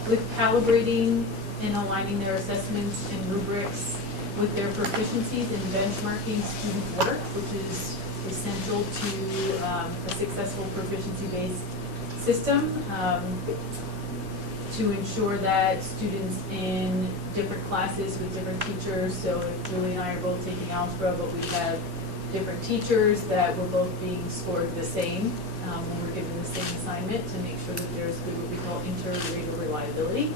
with calibrating and aligning their assessments and rubrics with their proficiencies in benchmarking student work, which is essential to a successful proficiency-based system. To ensure that students in different classes with different teachers, so if Julie and I are both taking algebra, but we have different teachers, that we're both being scored the same when we're given the same assignment, to make sure that there's good, what we call inter-rater reliability,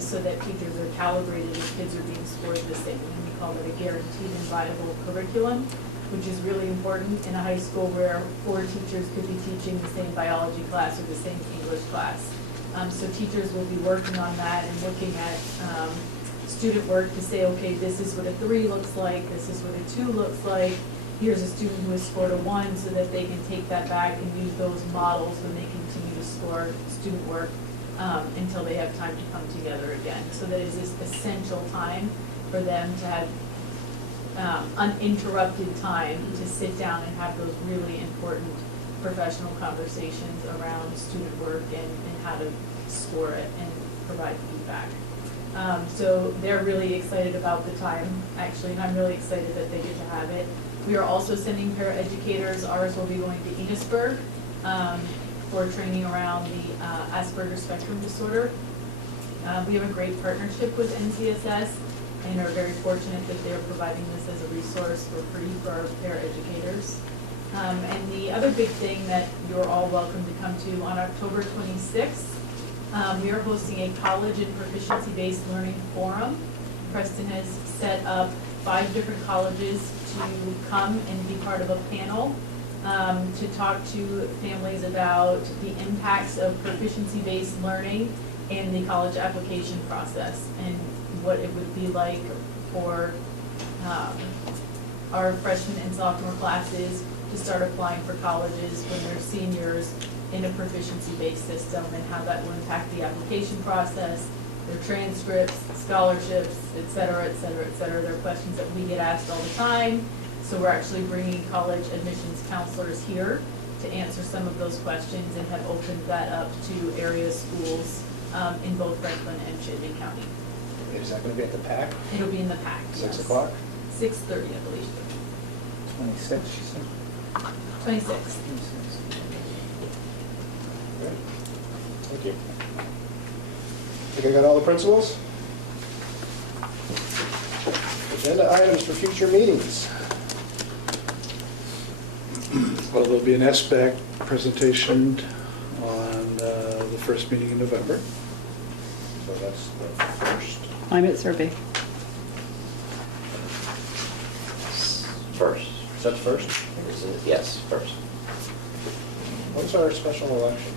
so that teachers are calibrated and kids are being scored the same. And we call it a guaranteed and viable curriculum, which is really important in a high school where 4 teachers could be teaching the same biology class or the same English class. So teachers will be working on that and looking at student work to say, okay, this is what a 3 looks like, this is what a 2 looks like, here's a student who has scored a 1, so that they can take that back and use those models when they continue to score student work until they have time to come together again. So that is this essential time for them to have uninterrupted time to sit down and have those really important professional conversations around student work and how to score it and provide feedback. So they're really excited about the time, actually, and I'm really excited that they get to have it. We are also sending paraeducators. Ours will be going to Enosburg for training around the Asperger's spectrum disorder. We have a great partnership with NCSS, and are very fortunate that they're providing this as a resource for free for our paraeducators. And the other big thing that you're all welcome to come to on October 26th, we are hosting a college and proficiency-based learning forum. Preston has set up 5 different colleges to come and be part of a panel to talk to families about the impacts of proficiency-based learning in the college application process and what it would be like for our freshman and sophomore classes to start applying for colleges when they're seniors in a proficiency-based system, and how that will impact the application process, their transcripts, scholarships, et cetera, et cetera, et cetera. There are questions that we get asked all the time. So we're actually bringing college admissions counselors here to answer some of those questions, and have opened that up to area schools in both Franklin and Chittenden County. Is that going to be at the PAC? It'll be in the PAC. 6 o'clock? 6:30, I believe. 26, she said. 26. Great. Thank you. Think I got all the principals? Agenda items for future meetings. Well, there'll be an SBAC presentation on the first meeting in November. So that's the first. Climate survey. First. Is that the first? Is it? Yes, first. When's our special election?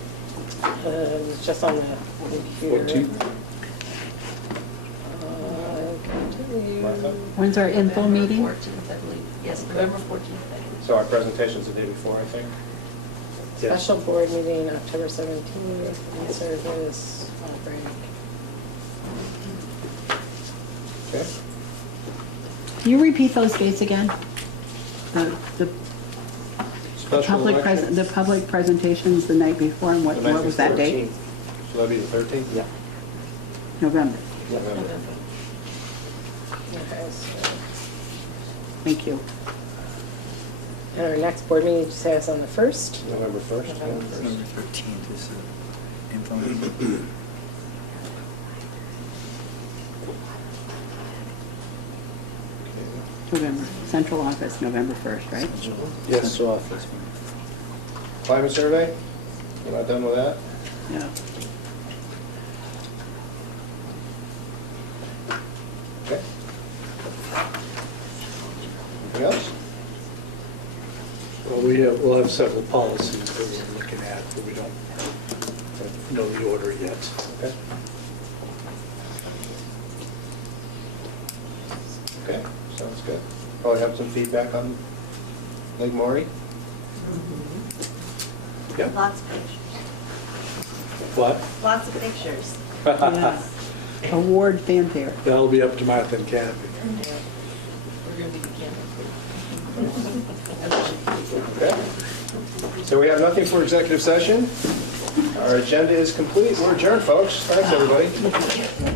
It's just on the computer. 14th. I can tell you. Martha? When's our info meeting? 14th, I believe. Yes, November 14th, I think. So our presentation's the day before, I think? Special board meeting, October 17th, and service, fall break. Okay. Can you repeat those dates again? The Special election? the public presentations the night before, and what The night was that before, date? 13th. So that'd be the 13th? Yeah. November. November. Okay, so, Thank you. and our next board meeting, you say it's on the 1st? November 1st? November November 13th is the info meeting. November. Central office, November 1st, right? Yes. Central office. Climate survey? You're not done with that? Yeah. Okay. Anything else? Well, we'll have several policies that we're looking at, but we don't know the order yet. Okay. Okay, sounds good. Probably have some feedback on Lake Maury? Yeah. Lots of pictures. What? Lots of pictures. Yes. Award fanfare. That'll be up to Martha and Kathy. We're going to be the Okay. So we have nothing for executive session. Our agenda is complete. We're adjourned, folks. Thanks, everybody.